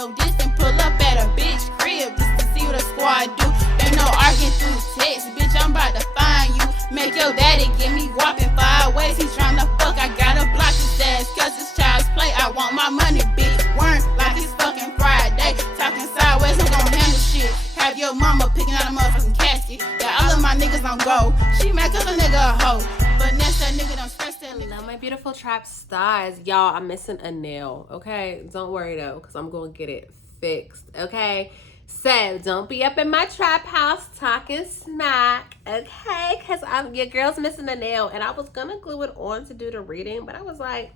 no distance. Pull up at a bitch crib just to see what a squad do. Ain't no arguing through text, bitch, I'm about to find you. Make your daddy give me whopping 5 ways. He tryna fuck, I gotta block his ass, cause it's child's play. I want my money, bitch. Weren't like it's fucking Friday. Talking sideways, who gon' handle shit? Have your mama picking out a motherfucking casket. Yeah, all of my niggas on go. She mad cause a nigga a hoe. But next that nigga don't stress that nigga. Hello, my beautiful trap stars. Y'all, I'm missing a nail, okay? Don't worry though, because I'm gonna get it fixed, okay? So don't be up in my trap house talking smack, okay? Because your girl's missing a nail, and I was gonna glue it on to do the reading, but I was like,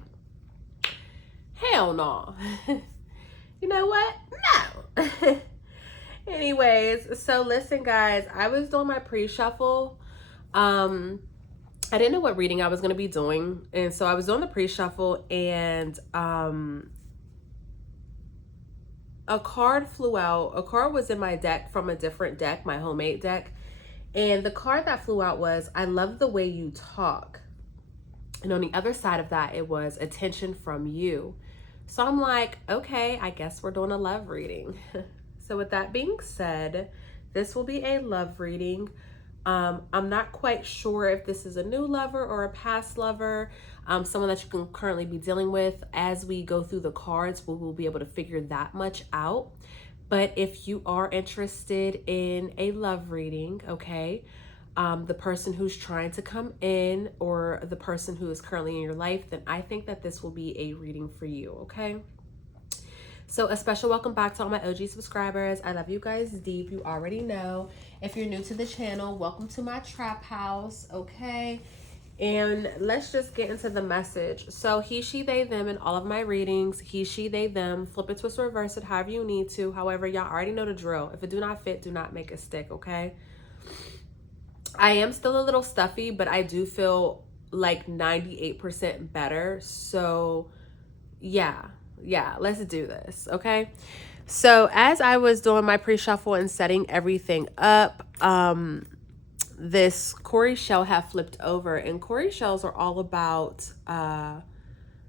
hell no. You know what? No. Anyways, so listen guys, I was doing my pre-shuffle. I didn't know what reading I was going to be doing, and so I was doing the pre-shuffle, and a card flew out. A card was in my deck from a different deck, my homemade deck, and the card that flew out was, I love the way you talk. And on the other side of that, it was attention from you. So I'm like, okay, I guess we're doing a love reading. So with that being said, this will be a love reading. I'm not quite sure if this is a new lover or a past lover, someone that you can currently be dealing with. As we go through the cards, we will be able to figure that much out. But if you are interested in a love reading, okay, the person who's trying to come in or the person who is currently in your life, then I think that this will be a reading for you, okay? So a special welcome back to all my OG subscribers. I love you guys deep. You already know. If you're new to the channel, welcome to my trap house, okay? And let's just get into the message. So he, she, they, them in all of my readings. He, she, they, them. Flip it, twist, reverse it, however you need to. However, y'all already know the drill. If it do not fit, do not make it stick, okay? I am still a little stuffy, but I do feel like 98% better. So yeah, let's do this, okay? So as I was doing my pre-shuffle and setting everything up, this Corey shell have flipped over, and Corey shells are all about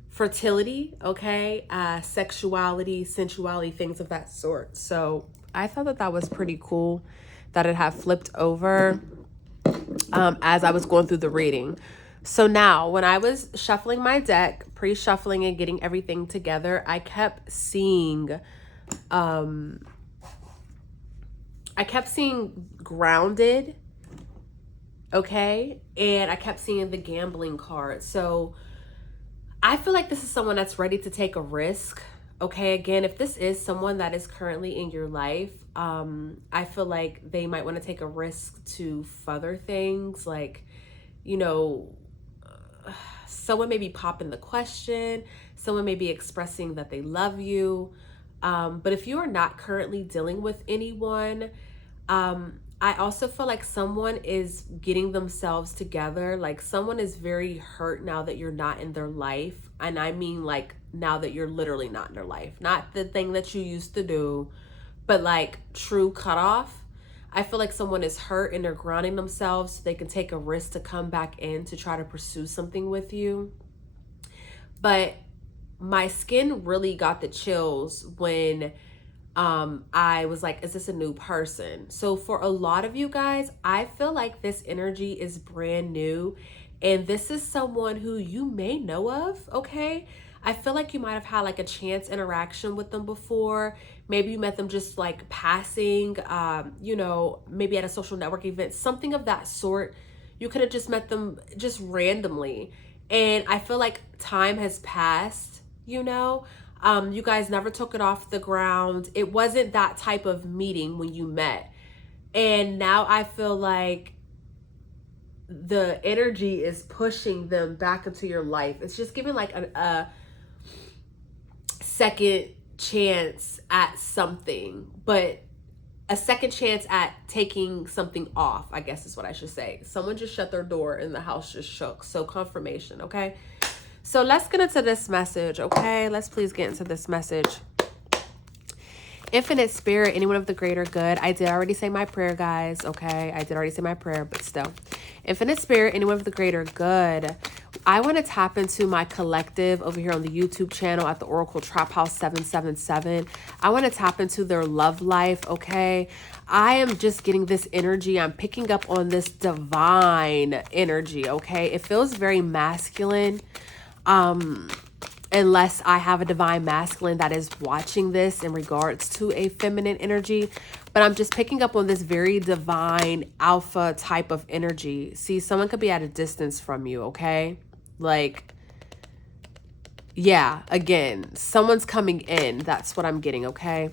fertility, okay? Sexuality, sensuality, things of that sort. So I thought that that was pretty cool that it had flipped over as I was going through the reading. So now when I was shuffling my deck, pre-shuffling and getting everything together, I kept seeing grounded, okay? And I kept seeing the gambling card. So I feel like this is someone that's ready to take a risk, okay? Again, if this is someone that is currently in your life, I feel like they might want to take a risk to further things, like, you know, someone may be popping the question, someone may be expressing that they love you. But if you are not currently dealing with anyone, I also feel like someone is getting themselves together. Like someone is very hurt now that you're not in their life. And I mean like now that you're literally not in their life, not the thing that you used to do, but like true cutoff. I feel like someone is hurt and they're grounding themselves so they can take a risk to come back in to try to pursue something with you. But my skin really got the chills when I was like, is this a new person? So for a lot of you guys, I feel like this energy is brand new, and this is someone who you may know of, okay? I feel like you might have had like a chance interaction with them before. Maybe you met them just like passing, you know, maybe at a social network event, something of that sort. You could have just met them just randomly. And I feel like time has passed, you know. You guys never took it off the ground. It wasn't that type of meeting when you met. And now I feel like the energy is pushing them back into your life. It's just giving like a second chance at something, but a second chance at taking something off, I guess is what I should say. Someone just shut their door and the house just shook. So confirmation, okay? So let's get into this message, okay? Let's please get into this message. Infinite Spirit, anyone of the greater good. I did already say my prayer, guys, okay? I did already say my prayer, but still. Infinite Spirit, anyone of the greater good. I want to tap into my collective over here on the YouTube channel at the Oracle Traphouse 777. I want to tap into their love life, okay? I am just getting this energy. I'm picking up on this divine energy, okay? It feels very masculine. Unless I have a divine masculine that is watching this in regards to a feminine energy. But I'm just picking up on this very divine alpha type of energy. See, someone could be at a distance from you, okay? Like, yeah, again, someone's coming in. That's what I'm getting, okay?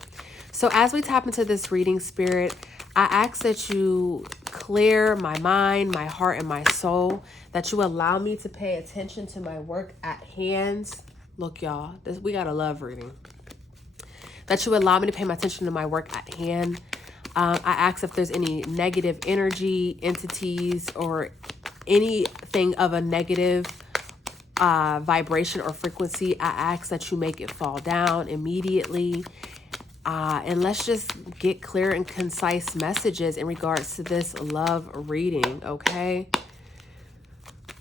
So as we tap into this reading, Spirit, I ask that you clear my mind, my heart, and my soul, that you allow me to pay attention to my work at hand. Look, y'all, we got a love reading. That you allow me to pay my attention to my work at hand. I ask if there's any negative energy, entities, or anything of a negative vibration or frequency. I ask that you make it fall down immediately. And let's just get clear and concise messages in regards to this love reading, okay?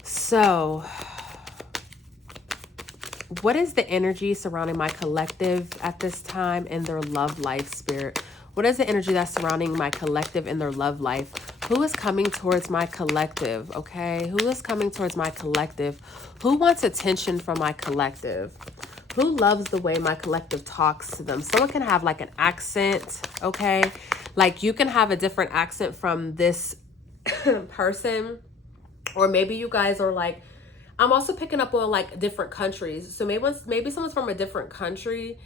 So, what is the energy surrounding my collective at this time in their love life, Spirit? What is the energy that's surrounding my collective in their love life? Who is coming towards my collective, okay? Who is coming towards my collective? Who wants attention from my collective? Who loves the way my collective talks to them? Someone can have like an accent, okay? Like you can have a different accent from this person. Or maybe you guys are like, I'm also picking up on like different countries. So maybe someone's from a different country.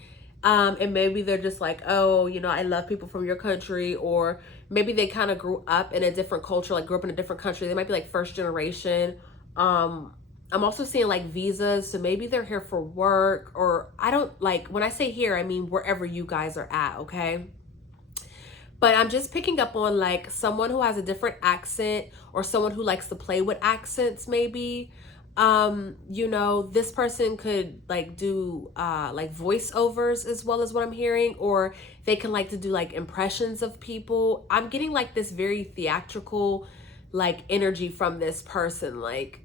And maybe they're just like, oh, you know, I love people from your country. Or maybe they kind of grew up in a different culture, like grew up in a different country. They might be like first generation. I'm also seeing like visas. So maybe they're here for work, or I don't like, when I say here, I mean wherever you guys are at, okay? But I'm just picking up on like someone who has a different accent, or someone who likes to play with accents maybe. You know, this person could like do like voiceovers as well as what I'm hearing, or they can like to do like impressions of people. I'm getting like this very theatrical like energy from this person. Like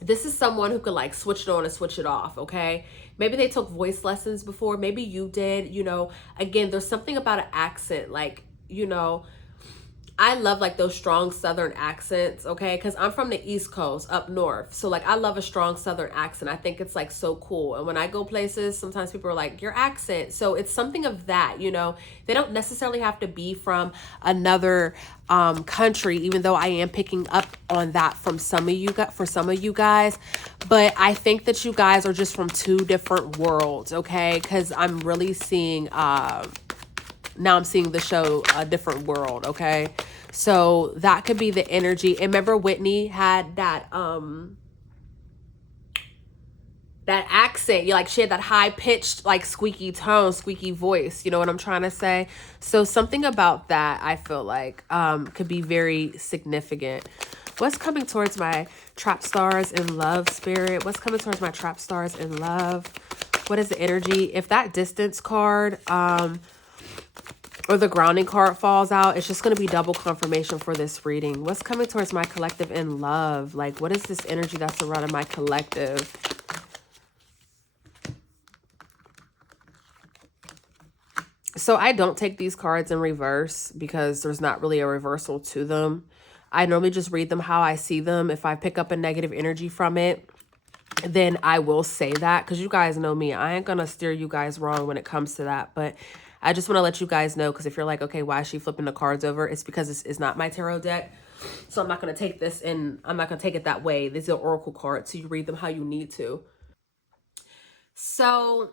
this is someone who could like switch it on and switch it off, okay? Maybe they took voice lessons before, maybe you did, you know. Again, there's something about an accent, like, you know, I love like those strong Southern accents, okay? Because I'm from the East Coast, up north. So like I love a strong Southern accent. I think it's like so cool. And when I go places, sometimes people are like, your accent. So it's something of that, you know. They don't necessarily have to be from another country, even though I am picking up on that from some of you guys. But I think that you guys are just from two different worlds, okay? Because I'm really seeing now I'm seeing the show A Different World, okay? So that could be the energy. And remember Whitney had that accent. Like she had that high-pitched, like squeaky tone, squeaky voice. You know what I'm trying to say? So something about that I feel like could be very significant. What's coming towards my trap stars in love, Spirit? What's coming towards my trap stars in love? What is the energy? If that distance card or the grounding card falls out, it's just going to be double confirmation for this reading. What's coming towards my collective in love? Like, what is this energy that's surrounding my collective? So I don't take these cards in reverse because there's not really a reversal to them. I normally just read them how I see them. If I pick up a negative energy from it, then I will say that, because you guys know me. I ain't going to steer you guys wrong when it comes to that. But I just want to let you guys know, because if you're like, okay, why is she flipping the cards over? It's because it's not my tarot deck. So I'm not going to take this and I'm not going to take it that way. These are oracle cards, so you read them how you need to. So,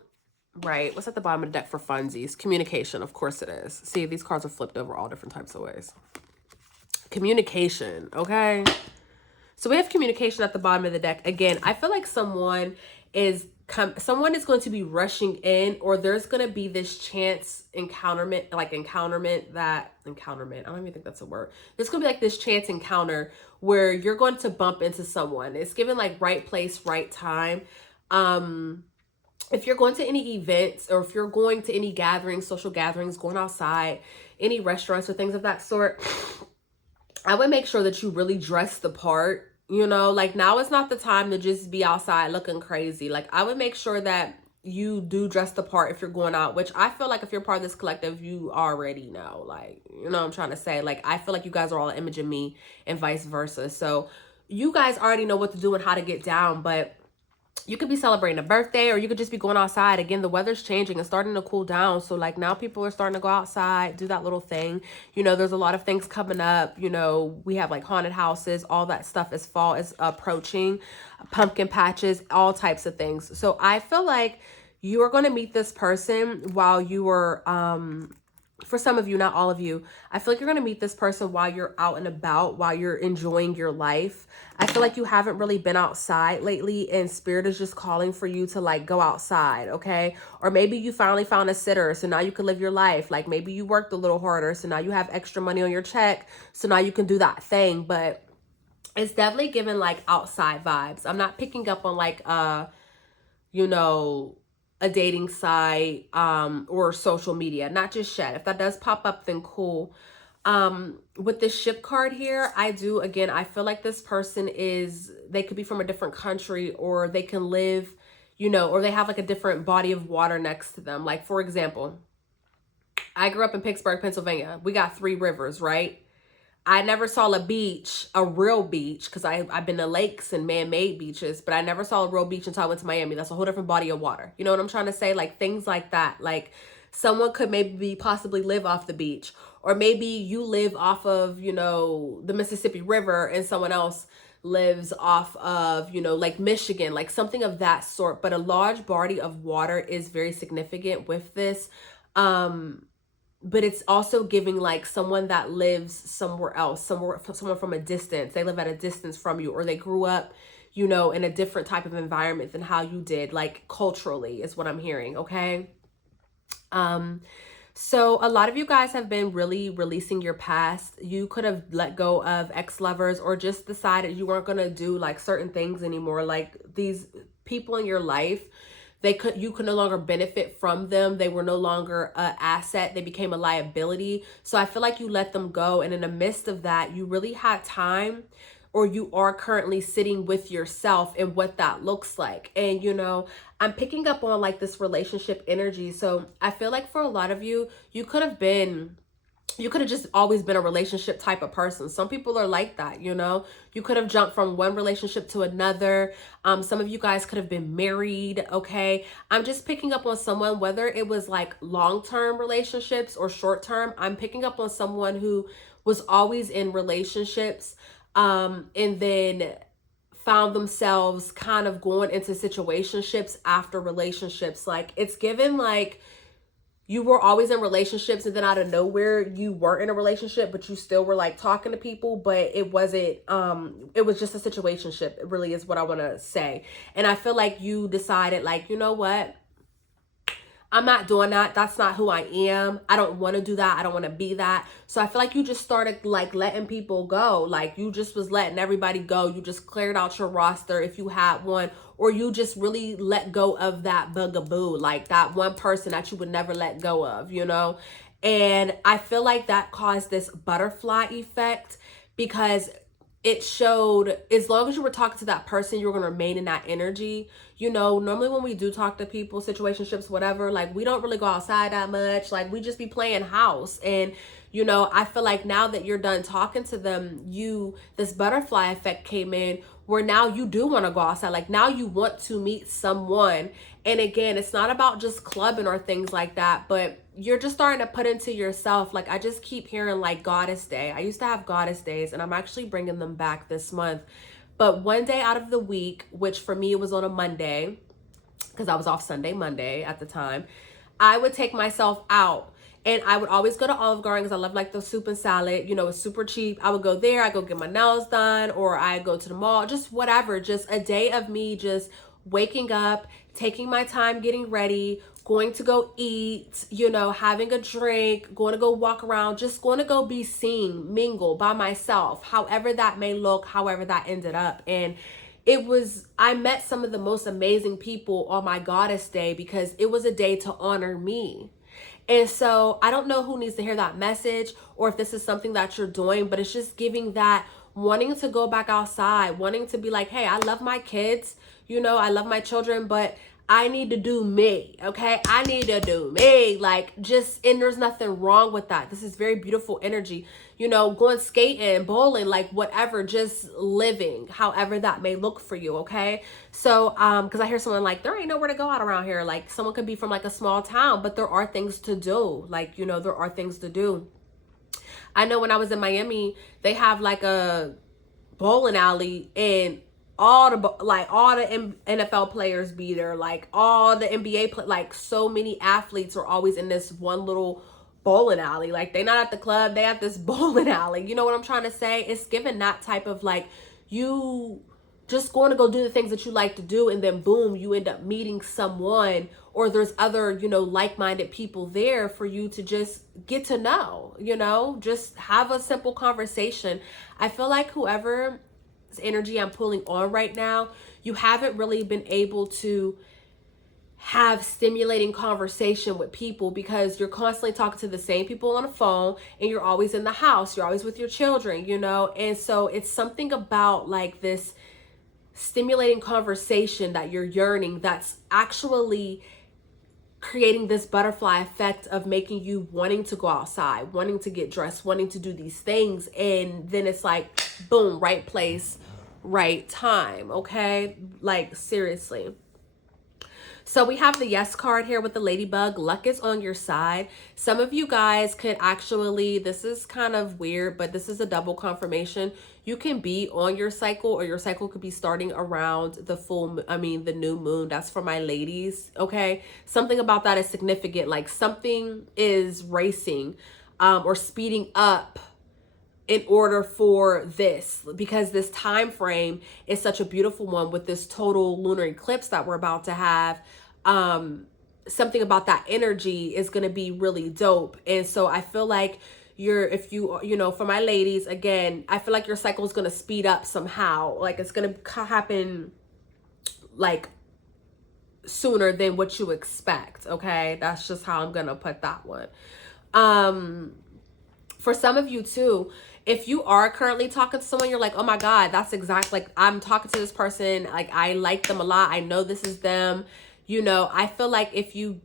right, what's at the bottom of the deck for funsies? Communication, of course it is. See, these cards are flipped over all different types of ways. Communication, okay? So we have communication at the bottom of the deck. Again, I feel like someone is going to be rushing in, or there's going to be this chance encounterment. I don't even think that's a word. There's going to be like this chance encounter where you're going to bump into someone. It's given like right place, right time. If you're going to any events, or if you're going to any gatherings, social gatherings, going outside, any restaurants or things of that sort, I would make sure that you really dress the part. You know, like now is not the time to just be outside looking crazy. Like I would make sure that you do dress the part if you're going out, which I feel like if you're part of this collective, you already know. Like, you know what I'm trying to say? Like I feel like you guys are all an image of me and vice versa. So you guys already know what to do and how to get down, but you could be celebrating a birthday, or you could just be going outside. Again, the weather's changing and starting to cool down. So like now people are starting to go outside, do that little thing. You know, there's a lot of things coming up. You know, we have like haunted houses, all that stuff as fall is approaching, pumpkin patches, all types of things. So I feel like you are going to meet this person while you were, for some of you, not all of you, I feel like you're going to meet this person while you're out and about, while you're enjoying your life. I feel like you haven't really been outside lately, and spirit is just calling for you to like go outside, okay? Or maybe you finally found a sitter, so now you can live your life. Like maybe you worked a little harder, so now you have extra money on your check, so now you can do that thing. But it's definitely giving like outside vibes. I'm not picking up on like, you know, a dating site or social media, not just yet. If that does pop up, then cool. With the ship card here, I feel like this person they could be from a different country, or they can live, you know, or they have like a different body of water next to them. Like for example, I grew up in Pittsburgh, Pennsylvania. We got 3 rivers, right? I never saw a beach, a real beach, because I've been to lakes and man-made beaches, but I never saw a real beach until I went to Miami. That's a whole different body of water. You know what I'm trying to say? Like things like that. Like someone could maybe possibly live off the beach, or maybe you live off of, you know, the Mississippi River, and someone else lives off of, you know, like Michigan, like something of that sort. But a large body of water is very significant with this. But it's also giving like someone that lives somewhere else, someone from a distance. They live at a distance from you, or they grew up, you know, in a different type of environment than how you did, like culturally is what I'm hearing, okay? So a lot of you guys have been really releasing your past. You could have let go of ex-lovers, or just decided you weren't going to do like certain things anymore. Like these people in your life, you could no longer benefit from them. They were no longer an asset. They became a liability. So I feel like you let them go. And in the midst of that, you really had time, or you are currently sitting with yourself and what that looks like. And, you know, I'm picking up on like this relationship energy. So I feel like for a lot of you, you could have just always been a relationship type of person. Some people are like that, you know. You could have jumped from one relationship to another. Some of you guys could have been married, okay? I'm just picking up on someone, whether it was like long-term relationships or short-term. I'm picking up on someone who was always in relationships, and then found themselves kind of going into situationships after relationships. Like it's given like you were always in relationships, and then out of nowhere you weren't in a relationship, but you still were like talking to people, but it wasn't, it was just a situationship. It really is what I want to say. And I feel like you decided like, you know what? I'm not doing that. That's not who I am. I don't want to do that. I don't want to be that. So I feel like you just started like letting people go. Like you just was letting everybody go. You just cleared out your roster if you had one, or you just really let go of that bugaboo, like that one person that you would never let go of, you know? And I feel like that caused this butterfly effect, because it showed as long as you were talking to that person, you were going to remain in that energy. You know, normally when we do talk to people, situationships, whatever, like we don't really go outside that much. Like we just be playing house. And, you know, I feel like now that you're done talking to them, this butterfly effect came in, where now you do want to go outside. Like now you want to meet someone. And again, it's not about just clubbing or things like that, but you're just starting to put into yourself. Like I just keep hearing like Goddess Day. I used to have Goddess Days, and I'm actually bringing them back this month. But one day out of the week, which for me was on a Monday, because I was off Sunday, Monday at the time, I would take myself out. And I would always go to Olive Garden because I love like the soup and salad. You know, it's super cheap. I would go there. I go get my nails done, or I go to the mall, just whatever. Just a day of me just waking up, taking my time getting ready, going to go eat, you know, having a drink, going to go walk around, just going to go be seen, mingle by myself, however that may look, however that ended up. And I met some of the most amazing people on my Goddess Day, because it was a day to honor me. And so I don't know who needs to hear that message, or if this is something that you're doing, but it's just giving that wanting to go back outside, wanting to be like, hey, I love my kids, you know, I love my children, but I need to do me, okay? I need to do me. Like, just, and there's nothing wrong with that. This is very beautiful energy. You know, going skating, bowling, like whatever, just living, however that may look for you, okay? So, because I hear someone like, there ain't nowhere to go out around here. Like, someone could be from like a small town, but there are things to do. Like, you know, there are things to do. I know when I was in Miami, they have like a bowling alley, and all the NFL players be there, like all the NBA like so many athletes are always in this one little bowling alley. Like, they not at the club, they at this bowling alley. You know what I'm trying to say? It's given that type of like, you just going to go do the things that you like to do, and then boom, you end up meeting someone, or there's other, you know, like-minded people there for you to just get to know, you know, just have a simple conversation. I feel like whoever energy I'm pulling on right now, you haven't really been able to have stimulating conversation with people because you're constantly talking to the same people on the phone, and you're always in the house, you're always with your children, you know. And so it's something about like this stimulating conversation that you're yearning, that's actually creating this butterfly effect of making you wanting to go outside, wanting to get dressed, wanting to do these things. And then it's like, boom, right place, right time. Okay. Like, seriously. So we have the yes card here with the ladybug. Luck is on your side. Some of you guys could actually, this is kind of weird, but this is a double confirmation. You can be on your cycle, or your cycle could be starting around the new moon. That's for my ladies. Okay. Something about that is significant. Like, something is racing, or speeding up in order for this, because this time frame is such a beautiful one with this total lunar eclipse that we're about to have. Something about that energy is going to be really dope. And so I feel like for my ladies, again, I feel like your cycle is going to speed up somehow. Like, it's going to happen like sooner than what you expect. Okay. That's just how I'm going to put that one. For some of you too, if you are currently talking to someone, you're like, oh my God, that's exactly, like, I'm talking to this person. Like, I like them a lot. I know this is them. You know, I feel like if you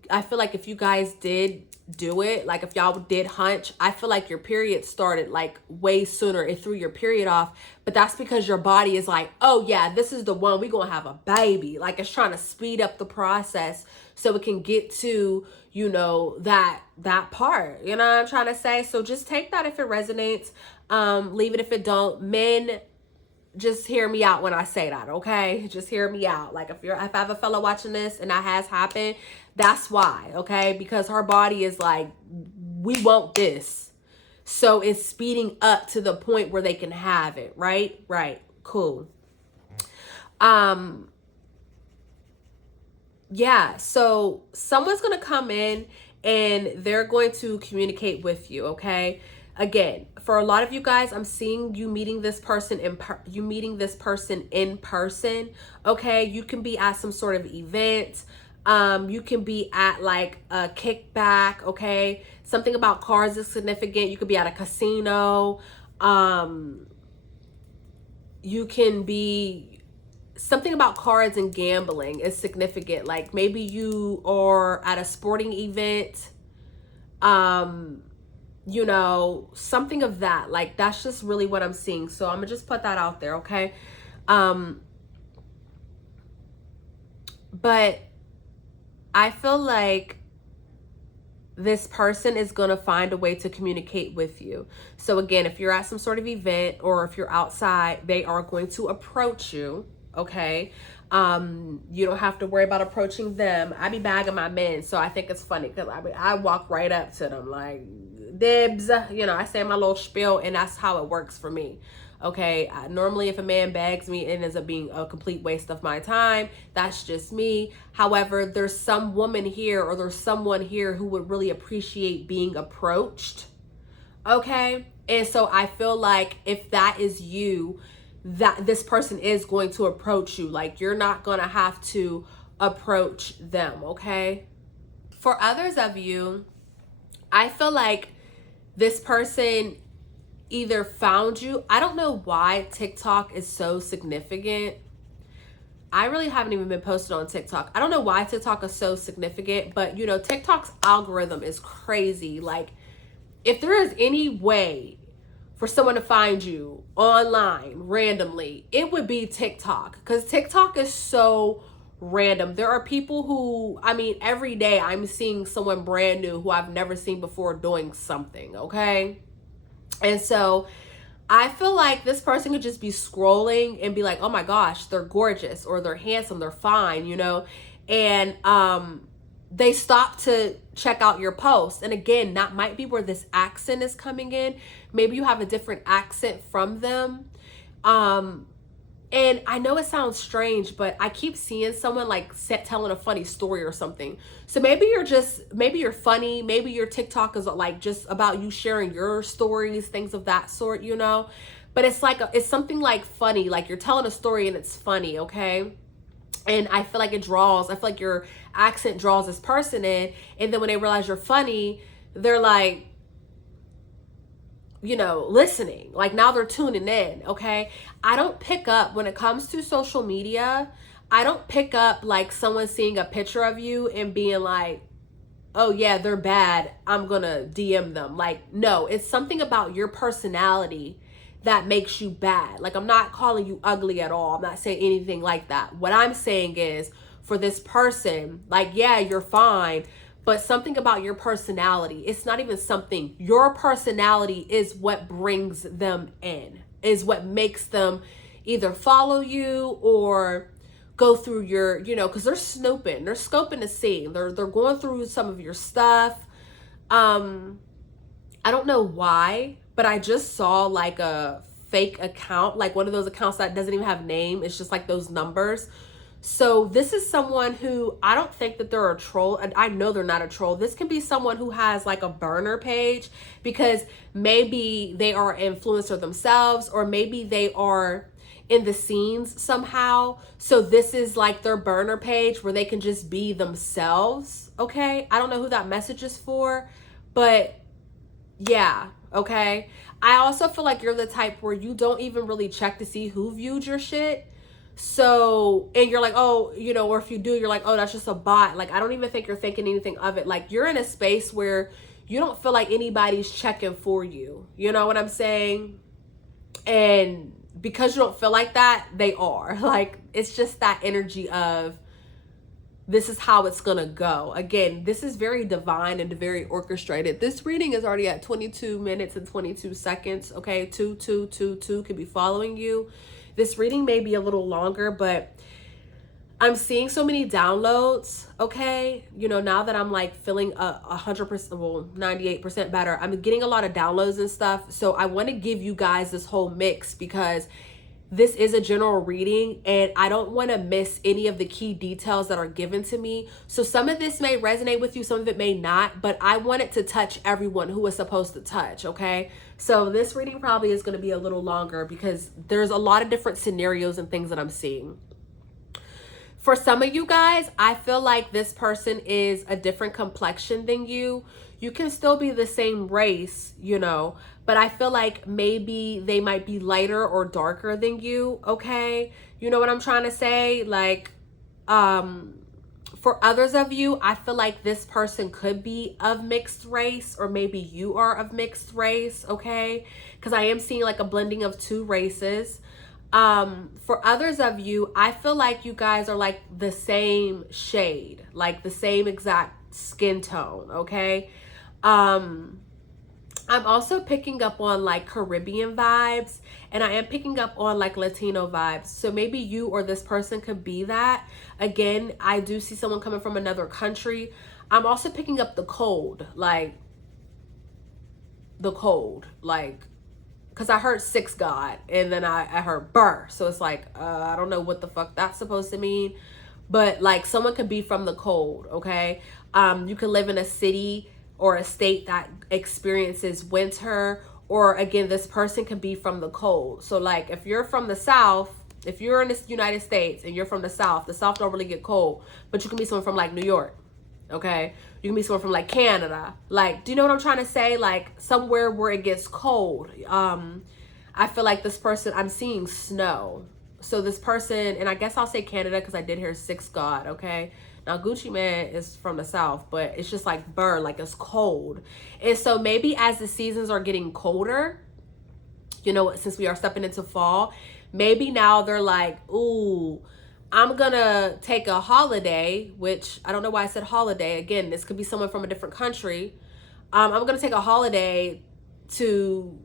guys did do it, like if y'all did hunch, I feel like your period started like way sooner. It threw your period off, but that's because your body is like, oh yeah, this is the one, we gonna have a baby. Like, it's trying to speed up the process so it can get to, you know, that part, you know what I'm trying to say? So just take that if it resonates, leave it if it don't. Men, just hear me out when I say that, okay? Just hear me out. Like, if I have a fella watching this and that has happened, that's why, okay? Because her body is like, we want this. So it's speeding up to the point where they can have it, right? Right. Cool. Yeah, so someone's going to come in and they're going to communicate with you, okay? Again, for a lot of you guys, I'm seeing you meeting this person in person, okay? You can be at some sort of event. You can be at like a kickback, okay? Something about cards is significant. You could be at a casino. You can be, something about cards and gambling is significant. Like, maybe you are at a sporting event. You know, something of that. Like, that's just really what I'm seeing. So I'm gonna just put that out there, okay? But I feel like this person is going to find a way to communicate with you. So again, if you're at some sort of event or if you're outside, they are going to approach you, okay? You don't have to worry about approaching them. I be bagging my men, so I think it's funny because I walk right up to them like, dibs, you know, I say my little spiel, and that's how it works for me. Okay, normally if a man bags me, it ends up being a complete waste of my time. That's just me. However, there's some woman here, or there's someone here who would really appreciate being approached. Okay, and so I feel like if that is you, that this person is going to approach you. Like, you're not going to have to approach them, okay? For others of you, I feel like this person either found you. I don't know why TikTok is so significant. I really haven't even been posted on TikTok. I don't know why TikTok is so significant, but you know, TikTok's algorithm is crazy. Like, if there is any way for someone to find you online randomly, it would be TikTok, because TikTok is so random. There are people who, I mean, every day I'm seeing someone brand new who I've never seen before doing something, okay? And so I feel like this person could just be scrolling and be like, oh my gosh, they're gorgeous, or they're handsome, they're fine, you know? And they stop to check out your post. And again, that might be where this accent is coming in. Maybe you have a different accent from them. And I know it sounds strange, but I keep seeing someone like telling a funny story or something. So maybe you're funny. Maybe your TikTok is like just about you sharing your stories, things of that sort, you know? But it's like, it's something like funny, like you're telling a story and it's funny, okay? And I feel like I feel like your accent draws this person in. And then when they realize you're funny, they're like, you know, listening. Like now they're tuning in, okay? I don't pick up, when it comes to social media, I don't pick up like someone seeing a picture of you and being like, oh yeah, they're bad, I'm gonna DM them. Like, no, it's something about your personality that makes you bad. Like, I'm not calling you ugly at all. I'm not saying anything like that. What I'm saying is, for this person, like, yeah, you're fine, but something about your personality, it's not even something, your personality is what brings them in, is what makes them either follow you or go through your, you know, because they're snooping, they're scoping the scene, they're going through some of your stuff. I don't know why, but I just saw like a fake account, like one of those accounts that doesn't even have name, it's just like those numbers. So this is someone who, I don't think that they're a troll, and I know they're not a troll. This can be someone who has like a burner page, because maybe they are an influencer themselves, or maybe they are in the scenes somehow. So this is like their burner page where they can just be themselves, okay? I don't know who that message is for, but yeah, okay? I also feel like you're the type where you don't even really check to see who viewed your shit. So, and you're like, oh, you know, or if you do, you're like, oh, that's just a bot. Like, I don't even think you're thinking anything of it. Like, you're in a space where you don't feel like anybody's checking for you. You know what I'm saying? And because you don't feel like that, they are. Like, it's just that energy of, this is how it's gonna go. Again, this is very divine and very orchestrated. This reading is already at 22 minutes and 22 seconds. Okay, 2222 could be following you. This reading may be a little longer, but I'm seeing so many downloads, okay? You know, now that I'm like feeling 100%, well, 98% better, I'm getting a lot of downloads and stuff. So I want to give you guys this whole mix, because this is a general reading and I don't want to miss any of the key details that are given to me. So some of this may resonate with you, some of it may not, but I want it to touch everyone who is supposed to touch, okay? So this reading probably is going to be a little longer because there's a lot of different scenarios and things that I'm seeing. For some of you guys, I feel like this person is a different complexion than you. You can still be the same race, you know, but I feel like maybe they might be lighter or darker than you, okay? You know what I'm trying to say? Like, for others of you, I feel like this person could be of mixed race, or maybe you are of mixed race, okay? Because I am seeing like a blending of two races. For others of you, I feel like you guys are like the same shade, like the same exact skin tone, okay? I'm also picking up on like Caribbean vibes, and I am picking up on like Latino vibes. So maybe you or this person could be that. Again, I do see someone coming from another country. I'm also picking up the cold, like because I heard six God and then I heard burr. So it's like, I don't know what the fuck that's supposed to mean, but like someone could be from the cold, okay? You can live in a city or a state that experiences winter, or again, this person can be from the cold. So like if you're from the South, if you're in the United States and you're from the South don't really get cold, but you can be someone from like New York, okay? You can be someone from like Canada. Like, do you know what I'm trying to say? Like somewhere where it gets cold. I feel like this person, I'm seeing snow. So this person, and I guess I'll say Canada because I did hear 6 God, okay? Now Gucci Man is from the South, but it's just like burn, like it's cold. And so maybe as the seasons are getting colder, you know, since we are stepping into fall, maybe now they're like, ooh, I'm gonna take a holiday, which I don't know why I said holiday. Again, this could be someone from a different country. I'm gonna take a holiday to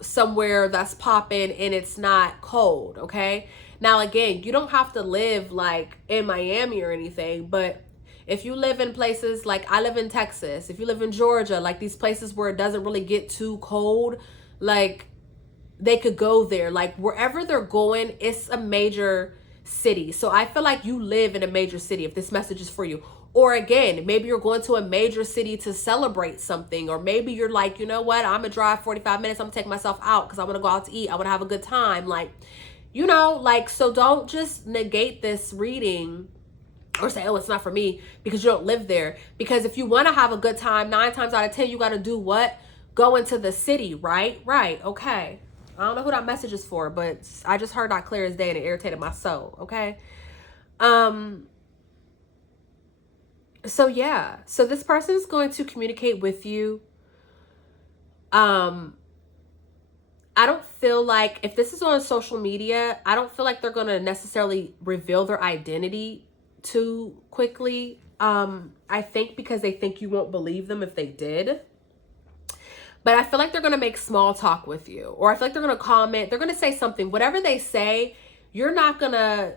somewhere that's popping and it's not cold, okay? Now, again, you don't have to live like in Miami or anything, but if you live in places like I live in Texas, if you live in Georgia, like these places where it doesn't really get too cold, like they could go there. Like wherever they're going, it's a major city. So I feel like you live in a major city if this message is for you. Or again, maybe you're going to a major city to celebrate something. Or maybe you're like, you know what? I'm going to drive 45 minutes. I'm going to take myself out because I want to go out to eat. I want to have a good time. Like, you know, like, so don't just negate this reading or say, oh, it's not for me because you don't live there. Because if you want to have a good time, 9 times out of 10, you got to do what? Go into the city, right? Right. Okay. I don't know who that message is for, but I just heard that clear as day and it irritated my soul. Okay. So yeah, so this person is going to communicate with you. I don't feel like if this is on social media, I don't feel like they're going to necessarily reveal their identity too quickly. I think because they think you won't believe them if they did. But I feel like they're going to make small talk with you, or I feel like they're going to comment. They're going to say something, whatever they say, you're not going to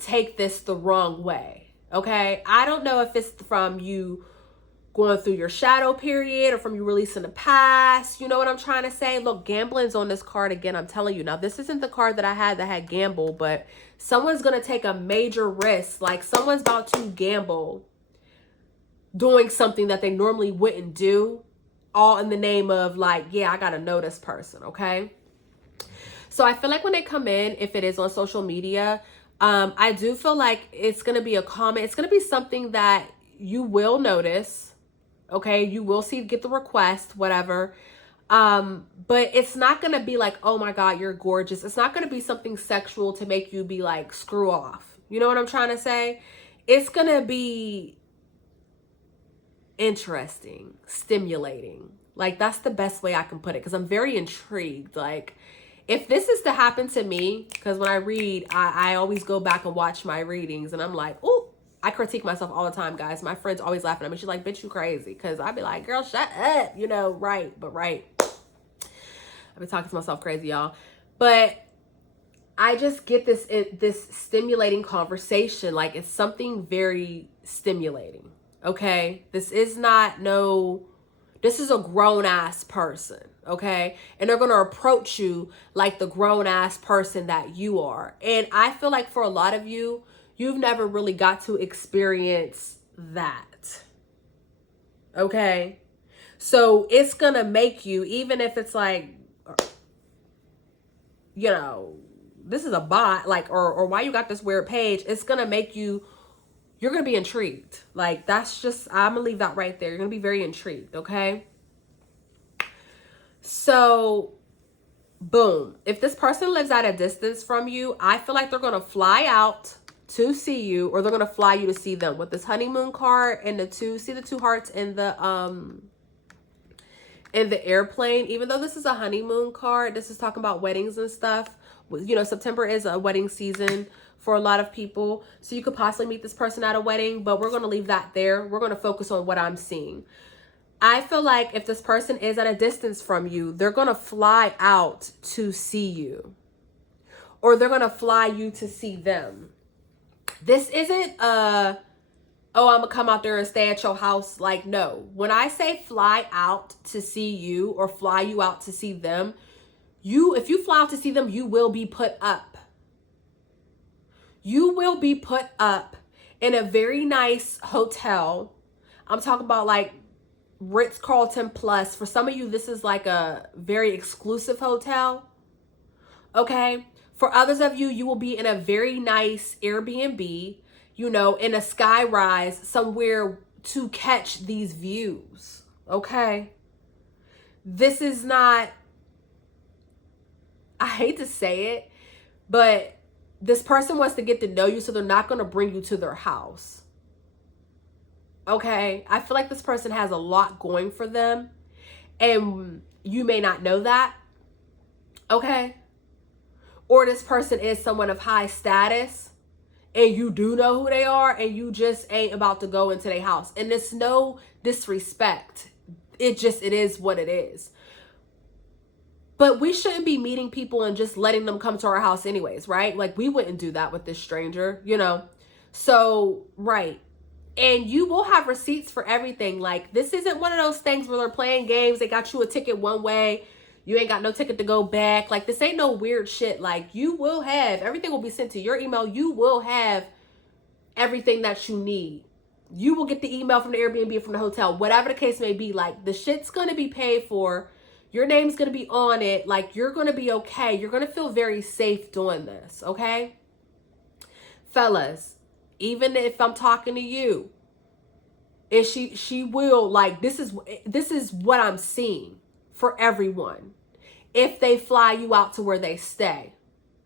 take this the wrong way. Okay. I don't know if it's from you going through your shadow period or from you releasing the past. You know what I'm trying to say? Look, gambling's on this card again. I'm telling you now, this isn't the card that I had that had gamble, but someone's going to take a major risk. Like someone's about to gamble doing something that they normally wouldn't do, all in the name of like, yeah, I got to know this person. Okay. So I feel like when they come in, if it is on social media, I do feel like it's going to be a comment. It's going to be something that you will notice. Okay. You will see, get the request, whatever. But it's not going to be like, oh my God, you're gorgeous. It's not going to be something sexual to make you be like, screw off. You know what I'm trying to say? It's going to be interesting, stimulating. Like that's the best way I can put it. Cause I'm very intrigued. Like if this is to happen to me, because when I read, I always go back and watch my readings and I'm like, oh, I critique myself all the time, guys. My friend's always laughing at me. She's like, bitch, you crazy. Cause I'd be like, girl, shut up. You know, right. But right. I've been talking to myself crazy, y'all. But I just get this stimulating conversation. Like it's something very stimulating. Okay. This is not this is a grown ass person. Okay. And they're going to approach you like the grown ass person that you are. And I feel like for a lot of you, you've never really got to experience that. Okay. So it's going to make you, even if it's like, you know, this is a bot, like, or why you got this weird page, it's going to make you, you're going to be intrigued. Like, that's just, I'm going to leave that right there. You're going to be very intrigued. Okay. So, boom. If this person lives at a distance from you, I feel like they're going to fly out to see you, or they're going to fly you to see them with this honeymoon card and the 2 hearts in the airplane. Even though this is a honeymoon card, this is talking about weddings and stuff. You know, September is a wedding season for a lot of people. So you could possibly meet this person at a wedding, but we're going to leave that there. We're going to focus on what I'm seeing. I feel like if this person is at a distance from you, they're going to fly out to see you, or they're going to fly you to see them. This isn't oh, I'm going to come out there and stay at your house. Like, no. When I say fly out to see you or fly you out to see them, if you fly out to see them, you will be put up. You will be put up in a very nice hotel. I'm talking about like Ritz-Carlton Plus. For some of you, this is like a very exclusive hotel. Okay. For others of you, you will be in a very nice Airbnb, you know, in a sky rise somewhere to catch these views, okay? This is not, I hate to say it, but this person wants to get to know you, so they're not going to bring you to their house. Okay? I feel like this person has a lot going for them, and you may not know that. Okay? Or this person is someone of high status, and you do know who they are, and you just ain't about to go into their house. And it's no disrespect. It is what it is. But we shouldn't be meeting people and just letting them come to our house anyways, right? Like, we wouldn't do that with this stranger, you know? So, right. And you will have receipts for everything. Like, this isn't one of those things where they're playing games. They got you a ticket one way. You ain't got no ticket to go back. Like, this ain't no weird shit. Like, you will have, everything will be sent to your email. You will have everything that you need. You will get the email from the Airbnb, from the hotel, whatever the case may be. Like, the shit's going to be paid for. Your name's going to be on it. Like, you're going to be okay. You're going to feel very safe doing this, okay? Fellas, even if I'm talking to you, and she will, like, this is what I'm seeing for everyone. If they fly you out to where they stay,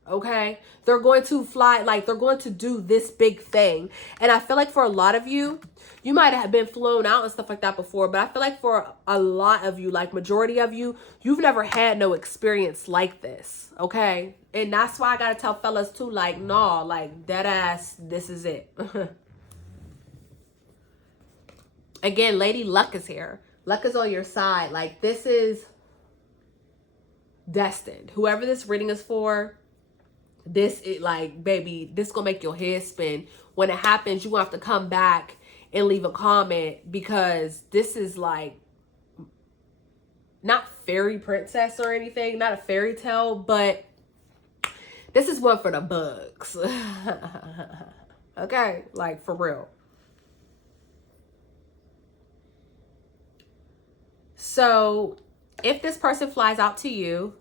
okay? They're going to fly, like, they're going to do this big thing. And I feel like for a lot of you, you might have been flown out and stuff like that before, but I feel like for a lot of you, like majority of you, you've never had no experience like this, okay? And that's why I gotta tell fellas too, like, nah, like, dead ass, this is it. Again, Lady Luck is here. Luck is on your side. Like, this is destined. Whoever this reading is for, this is like, baby, this gonna make your head spin. When it happens, you gonna have to come back and leave a comment, because this is like not fairy princess or anything, not a fairy tale, but this is one for the bugs. Okay, like, for real. So if this person flies out to you,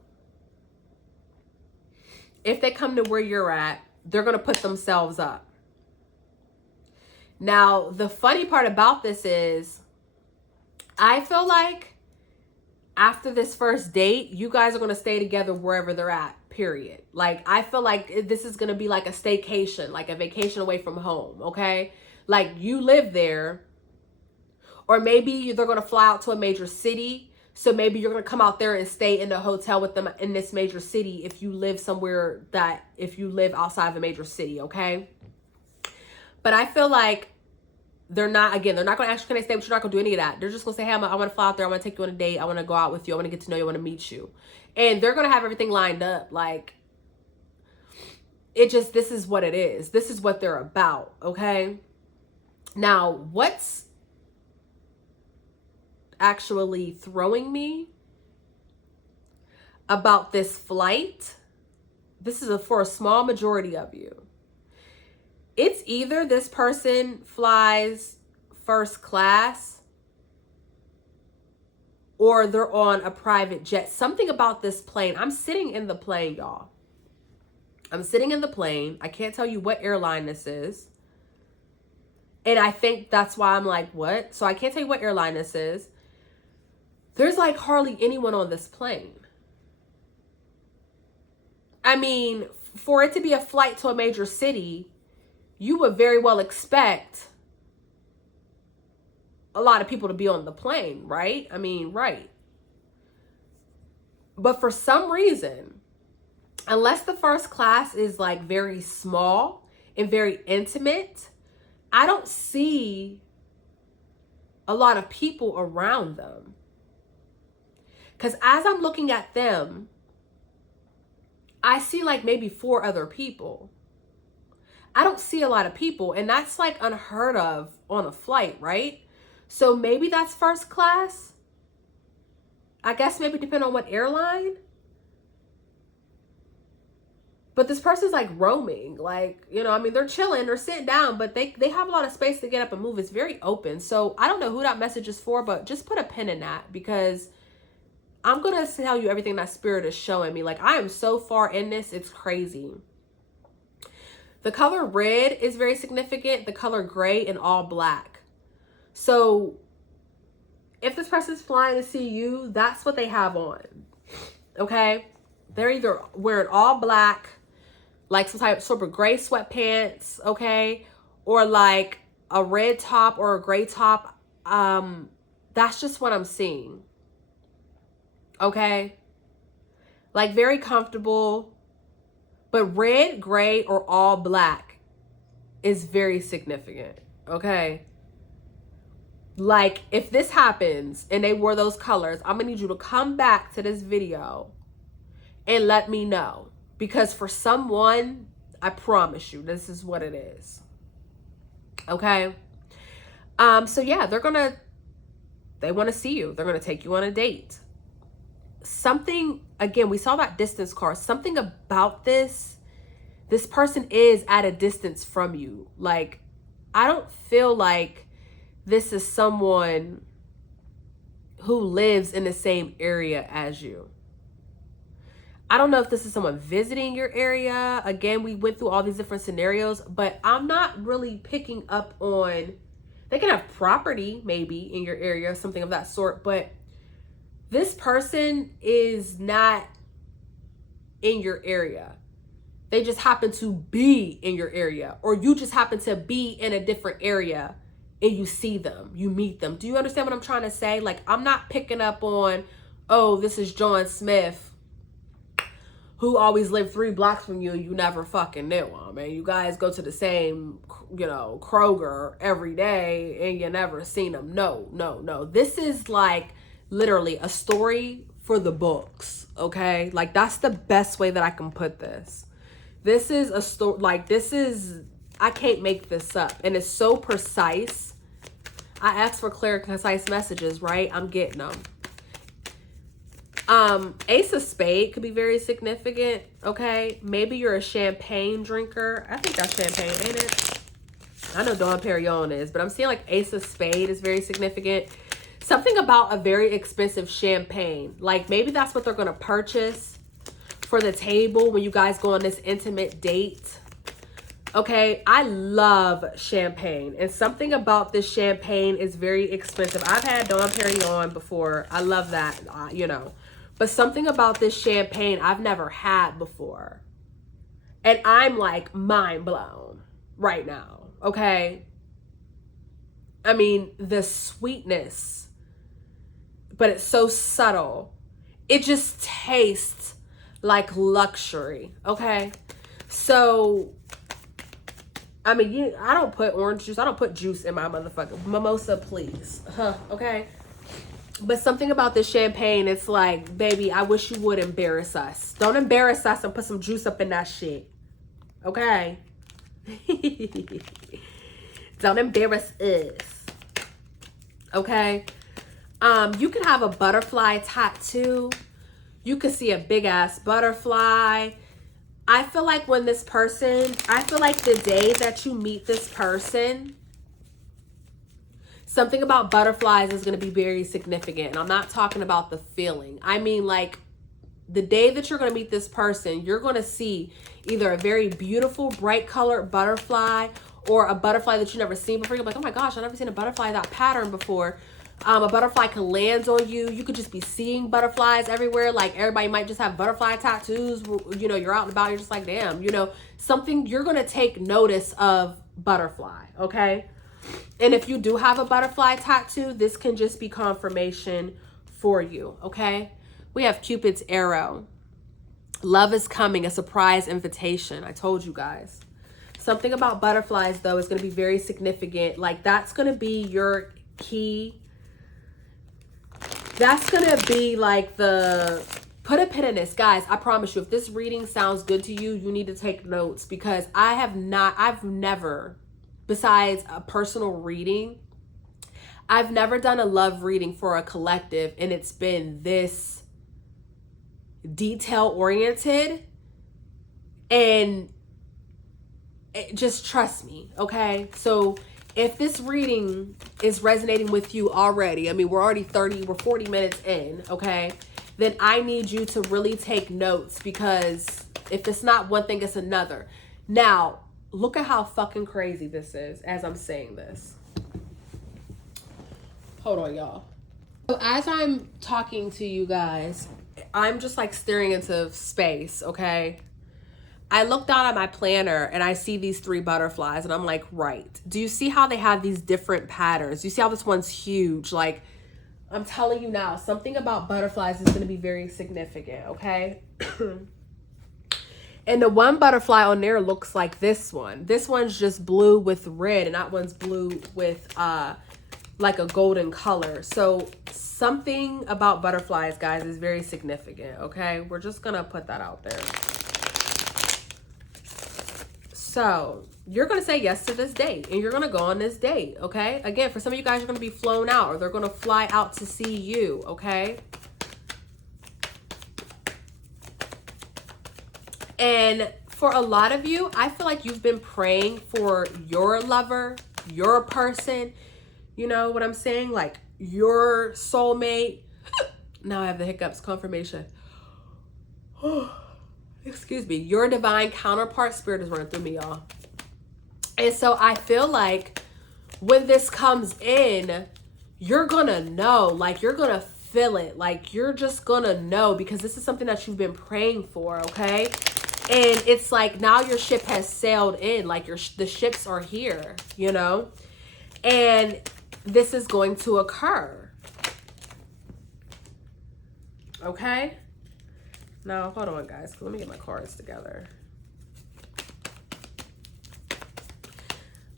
if they come to where you're at, they're going to put themselves up. Now, the funny part about this is, I feel like after this first date, you guys are going to stay together wherever they're at, period. Like, I feel like this is going to be like a staycation, like a vacation away from home, okay? Like, you live there, or maybe they're going to fly out to a major city. So maybe you're going to come out there and stay in the hotel with them in this major city if you live somewhere that, if you live outside of a major city, okay? But I feel like they're not, again, they're not going to ask you, can I stay? But you're not going to do any of that. They're just going to say, hey, I want to fly out there. I want to take you on a date. I want to go out with you. I want to get to know you. I want to meet you. And they're going to have everything lined up. Like, it just, this is what it is. This is what they're about, okay? Now, what's actually throwing me about this flight, this is for a small majority of you. It's either this person flies first class, or they're on a private jet. Something about this plane. I'm sitting in the plane, y'all. I'm sitting in the plane. I can't tell you what airline this is. And I think that's why I'm like, what? So I can't tell you what airline this is. There's like hardly anyone on this plane. I mean, for it to be a flight to a major city, you would very well expect a lot of people to be on the plane, right? I mean, right. But for some reason, unless the first class is like very small and very intimate, I don't see a lot of people around them. Because as I'm looking at them, I see like maybe 4 other people. I don't see a lot of people, and that's like unheard of on a flight, right? So maybe that's first class. I guess maybe depending on what airline. But this person's like roaming, like, you know, I mean, they're chilling, they're sitting down, but they have a lot of space to get up and move. It's very open. So I don't know who that message is for, but just put a pin in that, because I'm going to tell you everything that spirit is showing me. Like, I am so far in this, it's crazy. The color red is very significant. The color gray and all black. So if this person's flying to see you, that's what they have on. Okay? They're either wearing all black, like some type sort of gray sweatpants, okay? Or like a red top or a gray top. That's just what I'm seeing. Okay? Like very comfortable. But red, gray, or all black is very significant. Okay? Like, if this happens and they wore those colors, I'm going to need you to come back to this video and let me know. Because for someone, I promise you, this is what it is. Okay? So yeah, they want to see you. They're going to take you on a date. Something, again, we saw that distance card. Something about this person is at a distance from you. Like, I don't feel like this is someone who lives in the same area as you. I don't know if this is someone visiting your area. Again, we went through all these different scenarios, but I'm not really picking up on, they can have property maybe in your area, something of that sort, but this person is not in your area. They just happen to be in your area, or you just happen to be in a different area and you see them, you meet them. Do you understand what I'm trying to say? Like, I'm not picking up on, oh, this is John Smith who always lived 3 blocks from you. You never fucking knew him. And you guys go to the same, Kroger every day and you never seen him. No. This is like literally a story for the books. Okay. Like, that's the best way that I can put this. This is a story. Like, I can't make this up. And it's so precise. I asked for clear, concise messages, right? I'm getting them. Ace of Spade could be very significant, okay? Maybe you're a champagne drinker. I think that's champagne, ain't it? I know Dom Perignon is, but I'm seeing like Ace of Spade is very significant. Something about a very expensive champagne. Like, maybe that's what they're going to purchase for the table when you guys go on this intimate date. Okay, I love champagne, and something about this champagne is very expensive. I've had Dom Perignon before. I love that, But something about this champagne I've never had before. And I'm like mind blown right now, okay? I mean, the sweetness, but it's so subtle. It just tastes like luxury, okay? So, I mean, I don't put orange juice. I don't put juice in my motherfucking mimosa, please. Okay? But something about this champagne, it's like, baby, I wish you would embarrass us. Don't embarrass us and put some juice up in that shit. Okay? Don't embarrass us. Okay? You could have a butterfly tattoo. You could see a big ass butterfly. I feel like the day that you meet this person, something about butterflies is going to be very significant. And I'm not talking about the feeling. I mean, like, the day that you're going to meet this person, you're going to see either a very beautiful, bright colored butterfly or a butterfly that you've never seen before. You're like, oh my gosh, I've never seen a butterfly that pattern before. A butterfly can land on you. You could just be seeing butterflies everywhere. Like, everybody might just have butterfly tattoos. You're out and about. You're just like, damn, something, you're going to take notice of butterfly. Okay. And if you do have a butterfly tattoo, this can just be confirmation for you. Okay. We have Cupid's arrow. Love is coming, a surprise invitation. I told you guys. Something about butterflies, though, is going to be very significant. Like, that's going to be your key. That's going to be like put a pin in this, guys. I promise you, if this reading sounds good to you, you need to take notes, because I've never, besides a personal reading, I've never done a love reading for a collective, and it's been this detail oriented. And just trust me, okay? So if this reading is resonating with you already, I mean, we're 40 minutes in, okay? Then I need you to really take notes, because if it's not one thing, it's another. Now, look at how fucking crazy this is as I'm saying this. Hold on, y'all. So as I'm talking to you guys, I'm just like staring into space, okay? I look down at my planner and I see these 3 butterflies and I'm like, right. Do you see how they have these different patterns? You see how this one's huge? Like, I'm telling you now, something about butterflies is going to be very significant, okay? And the one butterfly on there looks like this one. This one's just blue with red, and that one's blue with like a golden color. So something about butterflies, guys, is very significant, okay? We're just going to put that out there. So you're going to say yes to this date, and you're going to go on this date, okay? Again, for some of you guys, you're going to be flown out, or they're going to fly out to see you, okay? And for a lot of you, I feel like you've been praying for your lover, your person. You know what I'm saying? Like your soulmate. Now I have the hiccups, confirmation. Excuse me. Your divine counterpart. Spirit is running through me, y'all. And so I feel like when this comes in, you're going to know. Like you're going to feel it. Like you're just going to know, because this is something that you've been praying for, okay? And it's like now your ship has sailed in, like the ships are here, you know, and this is going to occur. Okay. Now, hold on, guys. Let me get my cards together.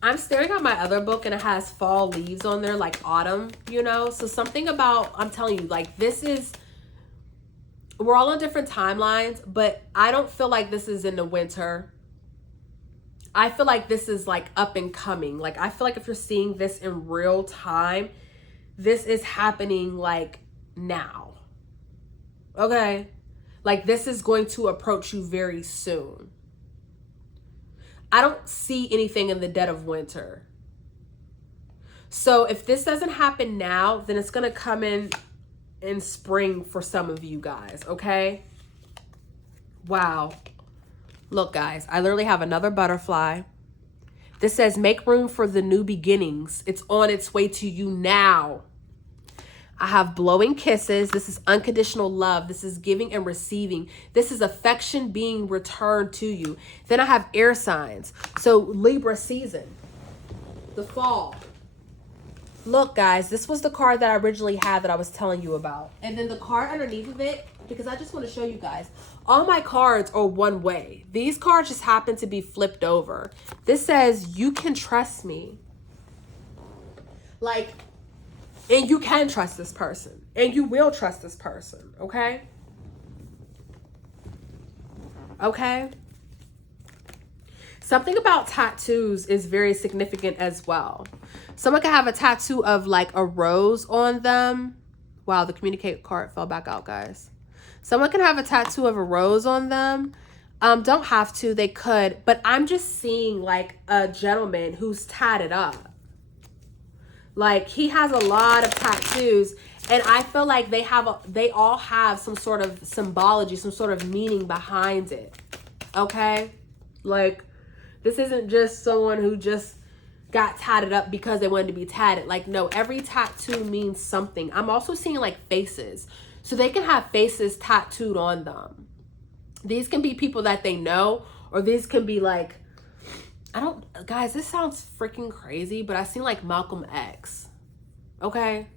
I'm staring at my other book and it has fall leaves on there, like autumn, you know, so something about, I'm telling you, like this is, we're all on different timelines, but I don't feel like this is in the winter. I feel like this is like up and coming. Like, I feel like if you're seeing this in real time, this is happening like now. Okay? Like this is going to approach you very soon. I don't see anything in the dead of winter. So if this doesn't happen now, then it's going to come in spring for some of you guys, okay? Wow. Look, guys, I literally have another butterfly. This says, make room for the new beginnings. It's on its way to you now. I have blowing kisses. This is unconditional love. This is giving and receiving. This is affection being returned to you. Then I have air signs. So Libra season, the fall. Look, guys, this was the card that I originally had that I was telling you about. And then the card underneath of it, because I just want to show you guys, all my cards are one way. These cards just happen to be flipped over. This says, you can trust me. Like, and you can trust this person. And you will trust this person, okay? Okay? Something about tattoos is very significant as well. Someone can have a tattoo of like a rose on them. Wow, the communicate card fell back out, guys. Someone can have a tattoo of a rose on them. Don't have to, they could. But I'm just seeing like a gentleman who's tatted up. Like he has a lot of tattoos. And I feel like they all have some sort of symbology, some sort of meaning behind it. Okay? Like, this isn't just someone who just got tatted up because they wanted to be tatted. Like, no, every tattoo means something. I'm also seeing like faces. So they can have faces tattooed on them. These can be people that they know, or these can be like, guys, this sounds freaking crazy, but I seen like Malcolm X. Okay?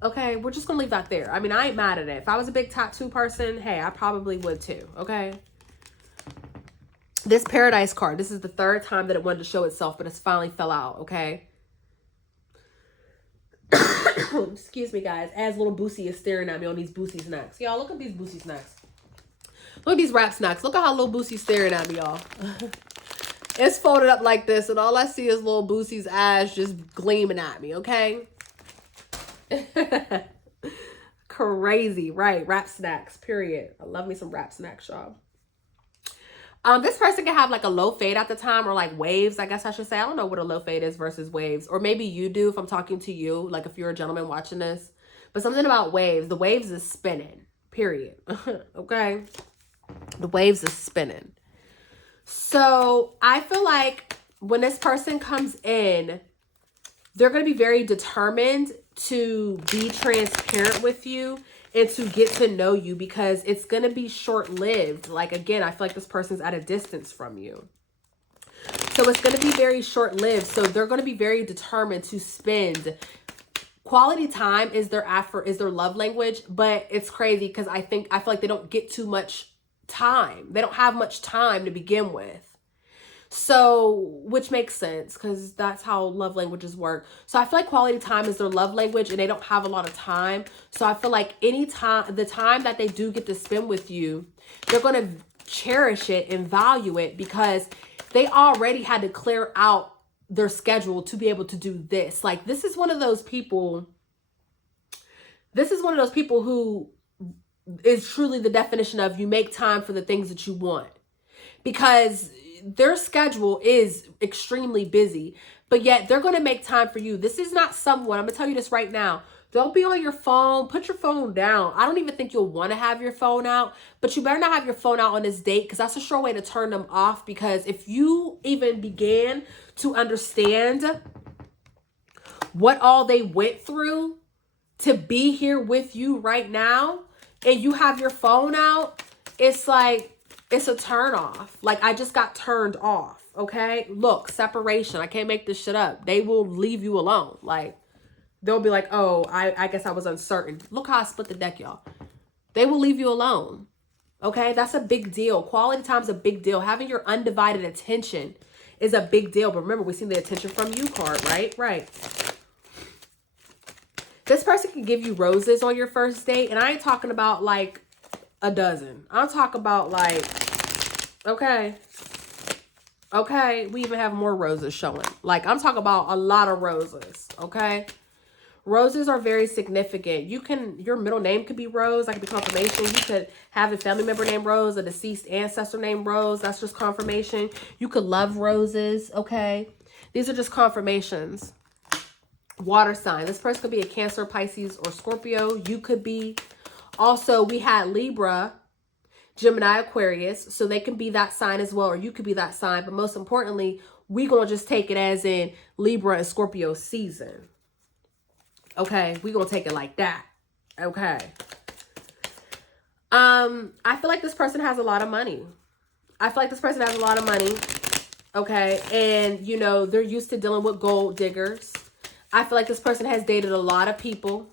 Okay, we're just gonna leave that there. I mean, I ain't mad at it. If I was a big tattoo person, hey, I probably would too, okay? This Paradise card, this is the third time that it wanted to show itself, but it's finally fell out, okay? Excuse me, guys. As little Boosie is staring at me on these Boosie snacks. Y'all, look at these Boosie snacks. Look at these wrap snacks. Look at how little Boosie's staring at me, y'all. It's folded up like this, and all I see is little Boosie's eyes just gleaming at me, okay? Crazy, right? Wrap snacks, period. I love me some wrap snacks, y'all. This person can have like a low fade at the time, or like waves, I guess I should say. I don't know what a low fade is versus waves. Or maybe you do if I'm talking to you, like if you're a gentleman watching this. But something about waves. The waves is spinning, period. Okay? The waves is spinning. So I feel like when this person comes in, they're going to be very determined to be transparent with you and to get to know you, because it's going to be short-lived. Like, again, I feel like this person's at a distance from you. So it's going to be very short-lived. So they're going to be very determined to spend quality time is their love language. But it's crazy because I feel like they don't get too much time. They don't have much time to begin with. So, which makes sense because that's how love languages work. So I feel like quality time is their love language and they don't have a lot of time. So I feel like the time that they do get to spend with you, they're going to cherish it and value it because they already had to clear out their schedule to be able to do this. Like, this is one of those people who is truly the definition of you make time for the things that you want, because their schedule is extremely busy, but yet they're going to make time for you. This is not someone, I'm going to tell you this right now. Don't be on your phone. Put your phone down. I don't even think you'll want to have your phone out, but you better not have your phone out on this date because that's a sure way to turn them off. Because if you even began to understand what all they went through to be here with you right now and you have your phone out, it's like, it's a turn off. Like, I just got turned off. Okay. Look, separation. I can't make this shit up. They will leave you alone. Like, they'll be like, oh, I guess I was uncertain. Look how I split the deck, y'all. They will leave you alone. Okay. That's a big deal. Quality time is a big deal. Having your undivided attention is a big deal. But remember, we see the attention from you card, right? Right. This person can give you roses on your first date. And I ain't talking about like a dozen. I'm talking about like, okay, we even have more roses showing. Like, I'm talking about a lot of roses, okay? Roses are very significant. Your middle name could be Rose. That could be confirmation. You could have a family member named Rose, a deceased ancestor named Rose. That's just confirmation. You could love roses, okay? These are just confirmations. Water sign. This person could be a Cancer, Pisces, or Scorpio. You could be. Also, we had Libra, Gemini, Aquarius. So they can be that sign as well, or you could be that sign. But most importantly, we're going to just take it as in Libra and Scorpio season. Okay, we're going to take it like that. Okay. I feel like this person has a lot of money. Okay, and, you know, they're used to dealing with gold diggers. I feel like this person has dated a lot of people.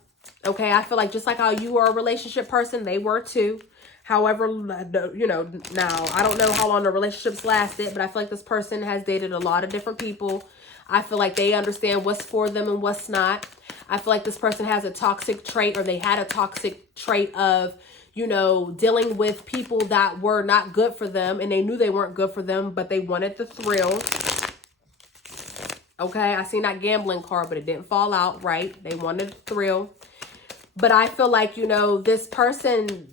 Okay, I feel like just like how you are a relationship person, they were too. However, you know, now, I don't know how long the relationships lasted, but I feel like this person has dated a lot of different people. I feel like they understand what's for them and what's not. I feel like this person has a toxic trait, or they had a toxic trait of, you know, dealing with people that were not good for them, and they knew they weren't good for them, but they wanted the thrill. Okay, I seen that gambling card, but it didn't fall out right. They wanted the thrill. But I feel like, you know, this person,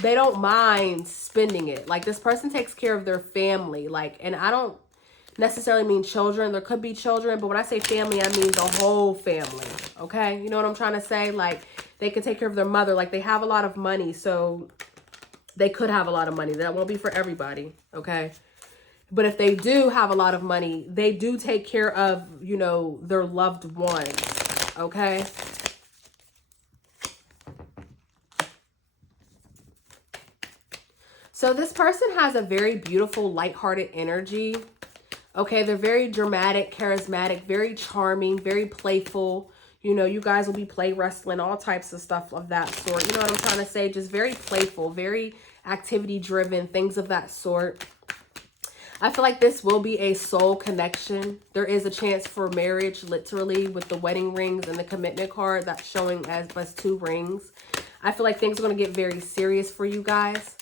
they don't mind spending it. Like, this person takes care of their family. Like, and I don't necessarily mean children. There could be children, but when I say family, I mean the whole family. Okay, you know what I'm trying to say? Like, they can take care of their mother. Like, they have a lot of money, so they could have a lot of money. That won't be for everybody, okay? But if they do have a lot of money, they do take care of, you know, their loved ones, okay? So this person has a very beautiful, lighthearted energy. Okay, they're very dramatic, charismatic, very charming, very playful. You know, you guys will be play wrestling, all types of stuff of that sort. You know what I'm trying to say? Just very playful, very activity driven, things of that sort. I feel like this will be a soul connection. There is a chance for marriage, literally, with the wedding rings and the commitment card that's showing as 2 rings. I feel like things are going to get very serious for you guys.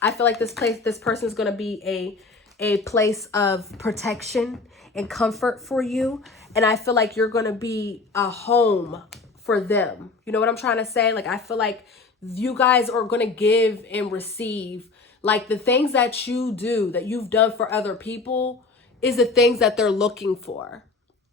I feel like this person is going to be a place of protection and comfort for you. And I feel like you're going to be a home for them. You know what I'm trying to say? Like, I feel like you guys are going to give and receive. Like, the things that you do, that you've done for other people, is the things that they're looking for.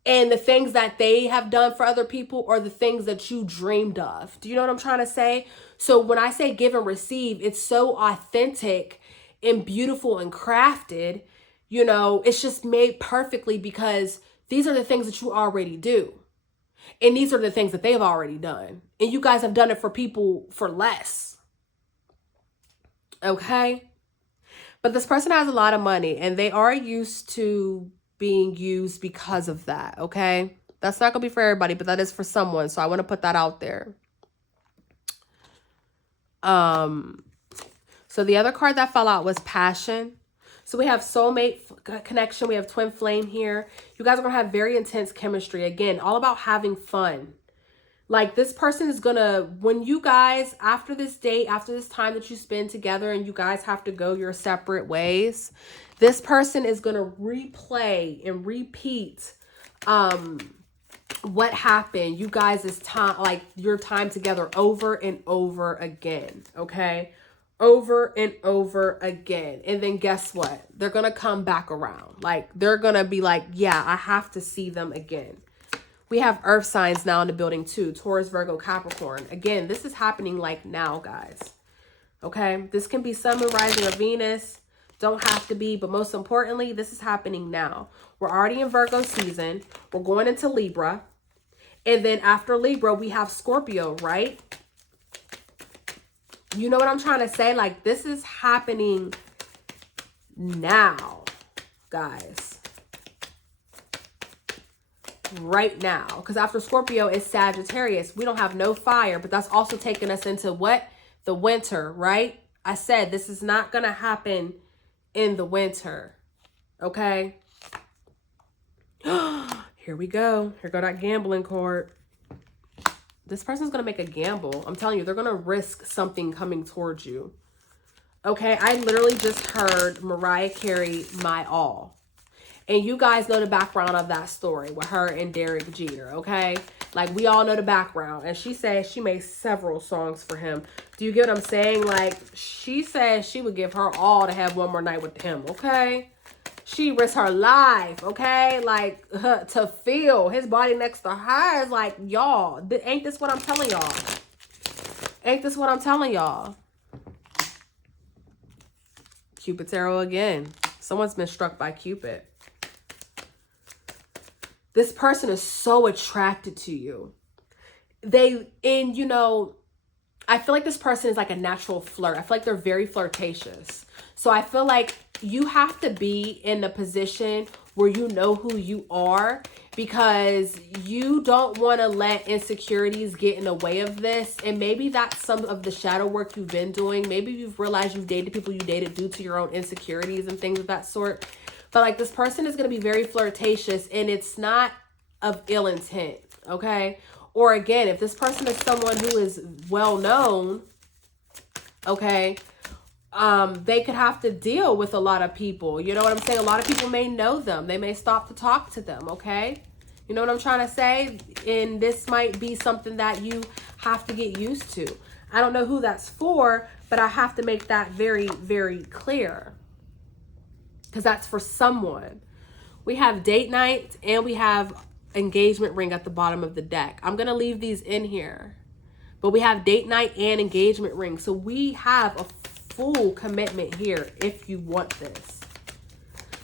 And the things that they have done for other people are the things that you dreamed of. Do you know what I'm trying to say? So when I say give and receive, it's so authentic and beautiful and crafted. You know, it's just made perfectly because these are the things that you already do. And these are the things that they've already done. And you guys have done it for people for less. Okay? But this person has a lot of money and they are used to being used because of that. Okay? That's not going to be for everybody, but that is for someone. So I want to put that out there. So the other card that fell out was passion. So we have soulmate connection. We have twin flame here. You guys are going to have very intense chemistry. Again, all about having fun. Like this person is going to, when you guys, after this date, after this time that you spend together and you guys have to go your separate ways, this person is going to replay and repeat what happened. You guys' time, like your time together over and over again. Okay? Over and over again. And then guess what? They're going to come back around. Like they're going to be like, yeah, I have to see them again. We have earth signs now in the building too. Taurus, Virgo, Capricorn. Again, this is happening like now, guys. Okay. This can be Sun, Moon, Rising, or Venus. Don't have to be. But most importantly, this is happening now. We're already in Virgo season. We're going into Libra. And then after Libra, we have Scorpio, right? You know what I'm trying to say? Like, this is happening now, guys. Right now. Because after Scorpio is Sagittarius. We don't have no fire, but that's also taking us into what? The winter, right? I said this is not going to happen in the winter. Okay? Here we go. Here go that gambling card. This person's going to make a gamble. I'm telling you, they're going to risk something coming towards you. Okay, I literally just heard Mariah Carey, My All. And you guys know the background of that story with her and Derek Jeter, okay? Like, we all know the background. And she says she made several songs for him. Do you get what I'm saying? Like, she says she would give her all to have one more night with him, okay? She risked her life, okay? Like, to feel his body next to hers. Like, y'all, ain't this what I'm telling y'all? Ain't this what I'm telling y'all? Cupid's arrow again. Someone's been struck by Cupid. This person is so attracted to you. You know, I feel like this person is like a natural flirt. I feel like they're very flirtatious. So I feel like you have to be in a position where you know who you are, because you don't want to let insecurities get in the way of this. And maybe that's some of the shadow work you've been doing. Maybe you've realized you've dated people you dated due to your own insecurities and things of that sort. But like, this person is going to be very flirtatious, and it's not of ill intent. Okay. Or again, if this person is someone who is well known, okay, they could have to deal with a lot of people. You know what I'm saying? A lot of people may know them. They may stop to talk to them, okay? You know what I'm trying to say? And this might be something that you have to get used to. I don't know who that's for, but I have to make that very, very clear. Because that's for someone. We have date night and we have engagement ring at the bottom of the deck. I'm going to leave these in here. But we have date night and engagement ring. So we have a full commitment here if you want this.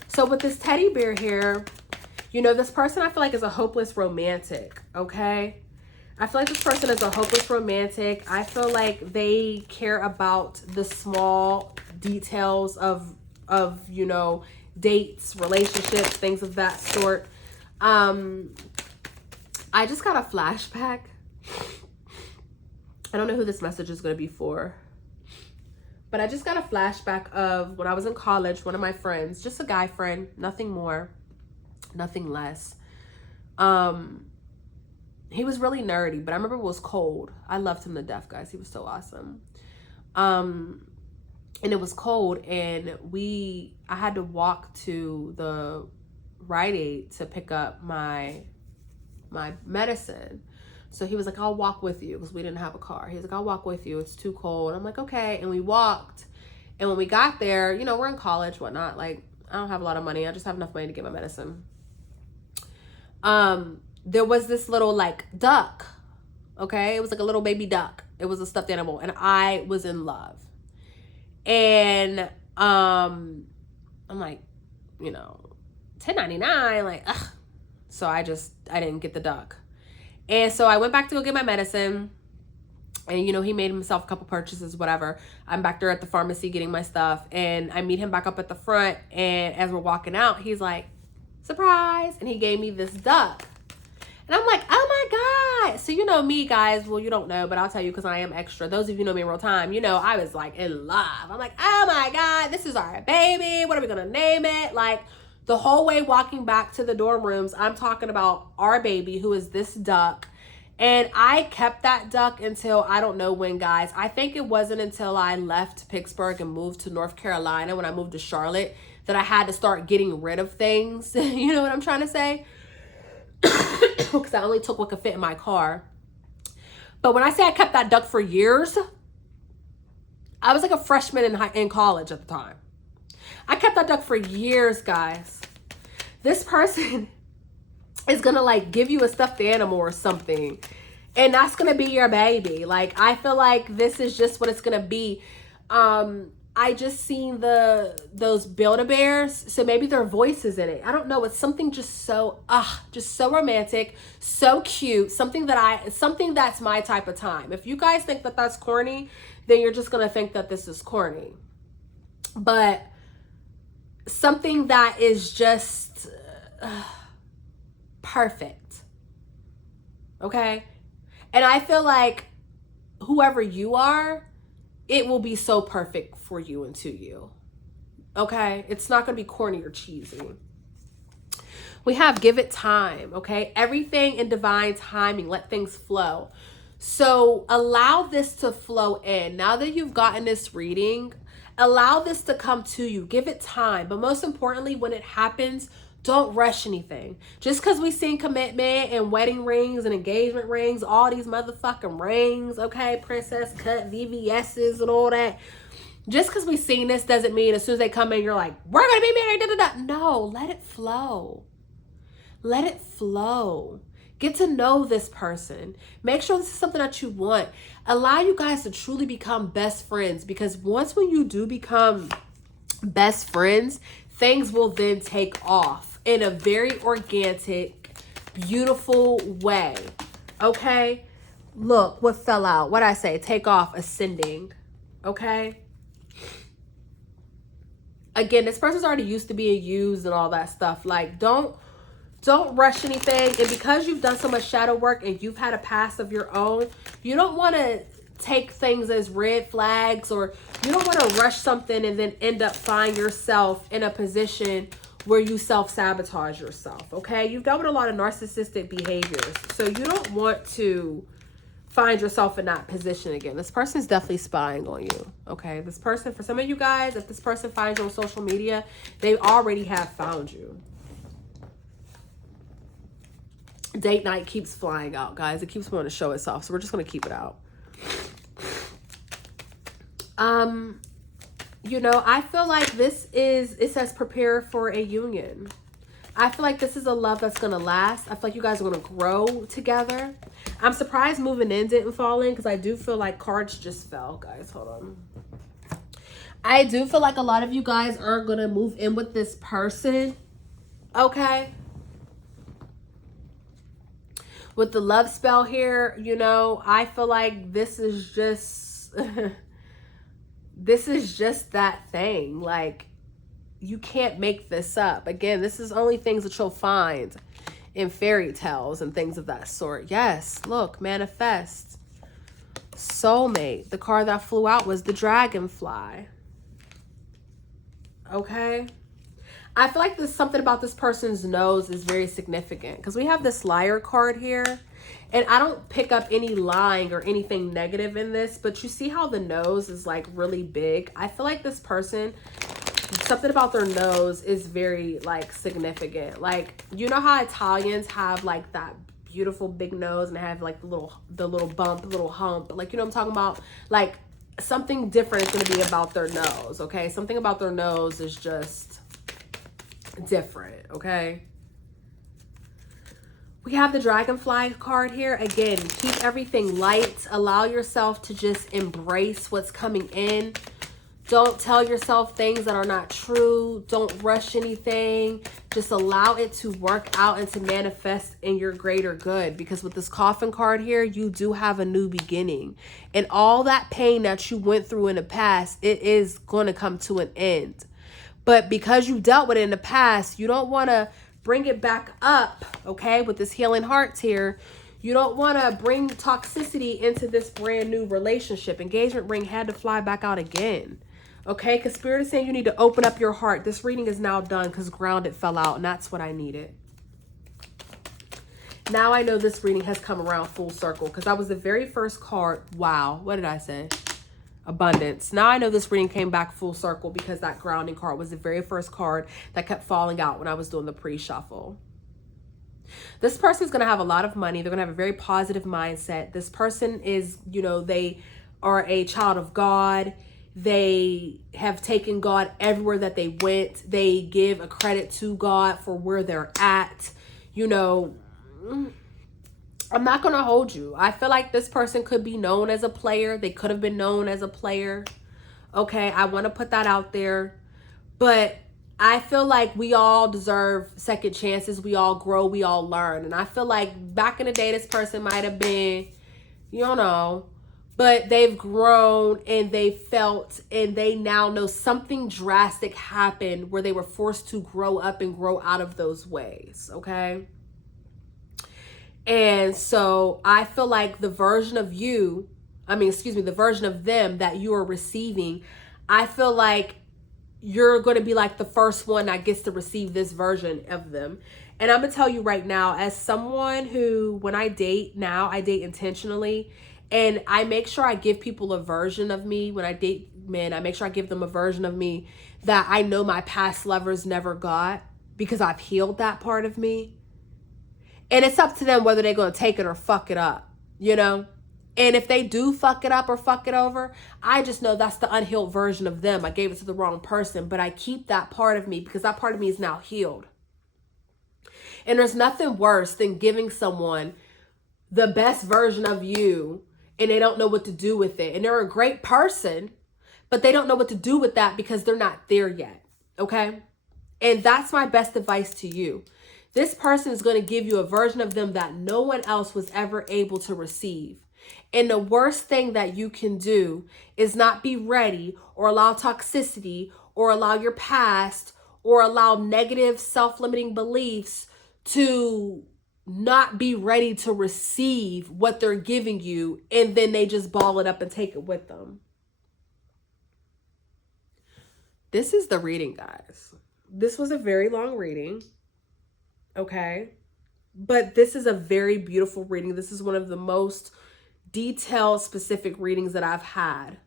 So with this teddy bear here, you know, this person I feel like is a hopeless romantic, okay? I feel like this person is a hopeless romantic. I feel like they care about the small details of you know, dates, relationships, things of that sort. I just got a flashback. I don't know who this message is going to be for. But I just got a flashback of when I was in college, one of my friends, just a guy friend, nothing more, nothing less. He was really nerdy, but I remember it was cold. I loved him to death, guys. He was so awesome. And it was cold, and I had to walk to the Rite Aid to pick up my medicine. So he was like, I'll walk with you, because we didn't have a car. He's like, I'll walk with you. It's too cold. I'm like, okay. And we walked. And when we got there, you know, we're in college, whatnot. Like, I don't have a lot of money. I just have enough money to get my medicine. There was this little, like, duck. Okay? It was like a little baby duck. It was a stuffed animal. And I was in love. And I'm like, you know, $10.99. Like, ugh. So I didn't get the duck. And so I went back to go get my medicine. And, you know, he made himself a couple purchases, whatever. I'm back there at the pharmacy getting my stuff. And I meet him back up at the front. And as we're walking out, he's like, surprise. And he gave me this duck. And I'm like, oh my God. So you know me, guys. Well, you don't know, but I'll tell you because I am extra. Those of you know me in real time, you know, I was like in love. I'm like, oh my God, this is our baby. What are we going to name it? Like the whole way walking back to the dorm rooms, I'm talking about our baby, who is this duck. And I kept that duck until I don't know when, guys. I think it wasn't until I left Pittsburgh and moved to North Carolina, when I moved to Charlotte, that I had to start getting rid of things. You know what I'm trying to say? Because I only took what could fit in my car. But when I say I kept that duck for years, I was like a freshman in college at the time. I kept that duck for years, guys. This person is gonna like give you a stuffed animal or something, and that's gonna be your baby. Like, I feel like this is just what it's gonna be. I just seen those Build-A-Bears, so maybe their voice is in it. I don't know. It's something just so romantic, so cute. Something that's my type of time. If you guys think that that's corny, then you're just gonna think that this is corny. But something that is just perfect. Okay? And I feel like whoever you are, it will be so perfect for you and to you. Okay? It's not going to be corny or cheesy. We have give it time. Okay? Everything in divine timing. Let things flow. So allow this to flow in. Now that you've gotten this reading, allow this to come to you. Give it time. But most importantly, when it happens, don't rush anything. Just because we seen commitment and wedding rings and engagement rings, all these motherfucking rings, okay, princess cut VVS's and all that. Just because we seen this doesn't mean as soon as they come in, you're like, we're going to be married. Da, da, da. No, let it flow. Let it flow. Get to know this person. Make sure this is something that you want. Allow you guys to truly become best friends, because once when you do become best friends, things will then take off in a very organic, beautiful way. Okay? Look, what fell out? What I say? Take off, ascending. Okay? Again, this person's already used to being used and all that stuff. Like, don't rush anything. And because you've done so much shadow work and you've had a past of your own, you don't want to take things as red flags, or you don't want to rush something and then end up finding yourself in a position where you self-sabotage yourself. Okay? You've dealt with a lot of narcissistic behaviors, so you don't want to find yourself in that position again. This person's definitely spying on you. Okay? This person, for some of you guys, if this person finds you on social media, they already have found you. Date night keeps flying out, guys. It keeps wanting to show itself, so we're just going to keep it out. You know, I feel like this is, it says prepare for a union. I feel like this is a love that's going to last. I feel like you guys are going to grow together. I'm surprised moving in didn't fall in, because I do feel like cards just fell, guys. Hold on. I do feel like a lot of you guys are going to move in with this person. Okay? With the love spell here, you know, I feel like this is just... this is just that thing. Like, you can't make this up. Again, this is only things that you'll find in fairy tales and things of that sort. Yes, look, manifest. Soulmate. The card that flew out was the dragonfly. Okay? I feel like there's something about this person's nose is very significant, because we have this liar card here. And I don't pick up any lying or anything negative in this, but you see how the nose is like really big? I feel like this person, something about their nose is very like significant. Like, you know how Italians have like that beautiful big nose and they have like the little bump, the little hump, like, you know what I'm talking about? Like, something different is going to be about their nose. Okay? Something about their nose is just different. Okay? We have the dragonfly card here. Again, keep everything light. Allow yourself to just embrace what's coming in. Don't tell yourself things that are not true. Don't rush anything. Just allow it to work out and to manifest in your greater good. Because with this coffin card here, you do have a new beginning. And all that pain that you went through in the past, it is going to come to an end. But because you dealt with it in the past, you don't want to bring it back up, okay, with this healing hearts here. You don't want to bring toxicity into this brand new relationship. Engagement ring had to fly back out again. Okay, because Spirit is saying you need to open up your heart. This reading is now done because grounded fell out, and that's what I needed. Now I know this reading has come around full circle because that was the very first card. Wow, what did I say? Abundance. Now I know this reading came back full circle because that grounding card was the very first card that kept falling out when I was doing the pre-shuffle. This person is going to have a lot of money. They're going to have a very positive mindset. This person is, you know, they are a child of God. They have taken God everywhere that they went. They give a credit to God for where they're at. You know, I'm not going to hold you. I feel like this person could be known as a player. They could have been known as a player. Okay, I want to put that out there. But I feel like we all deserve second chances. We all grow. We all learn. And I feel like back in the day, this person might have been, you know, but they've grown and they felt and they now know something drastic happened where they were forced to grow up and grow out of those ways. Okay. And so I feel like the version of you, the version of them that you are receiving, I feel like you're going to be like the first one that gets to receive this version of them. And I'm going to tell you right now, as someone who, when I date now, I date intentionally. And I make sure I give people a version of me. When I date men, I make sure I give them a version of me that I know my past lovers never got because I've healed that part of me. And it's up to them whether they're going to take it or fuck it up, you know? And if they do fuck it up or fuck it over, I just know that's the unhealed version of them. I gave it to the wrong person, but I keep that part of me because that part of me is now healed. And there's nothing worse than giving someone the best version of you and they don't know what to do with it. And they're a great person, but they don't know what to do with that because they're not there yet. Okay? And that's my best advice to you. This person is going to give you a version of them that no one else was ever able to receive. And the worst thing that you can do is not be ready or allow toxicity or allow your past or allow negative self-limiting beliefs to not be ready to receive what they're giving you, and then they just ball it up and take it with them. This is the reading, guys. This was a very long reading. Okay. But this is a very beautiful reading. This is one of the most detailed, specific readings that I've had.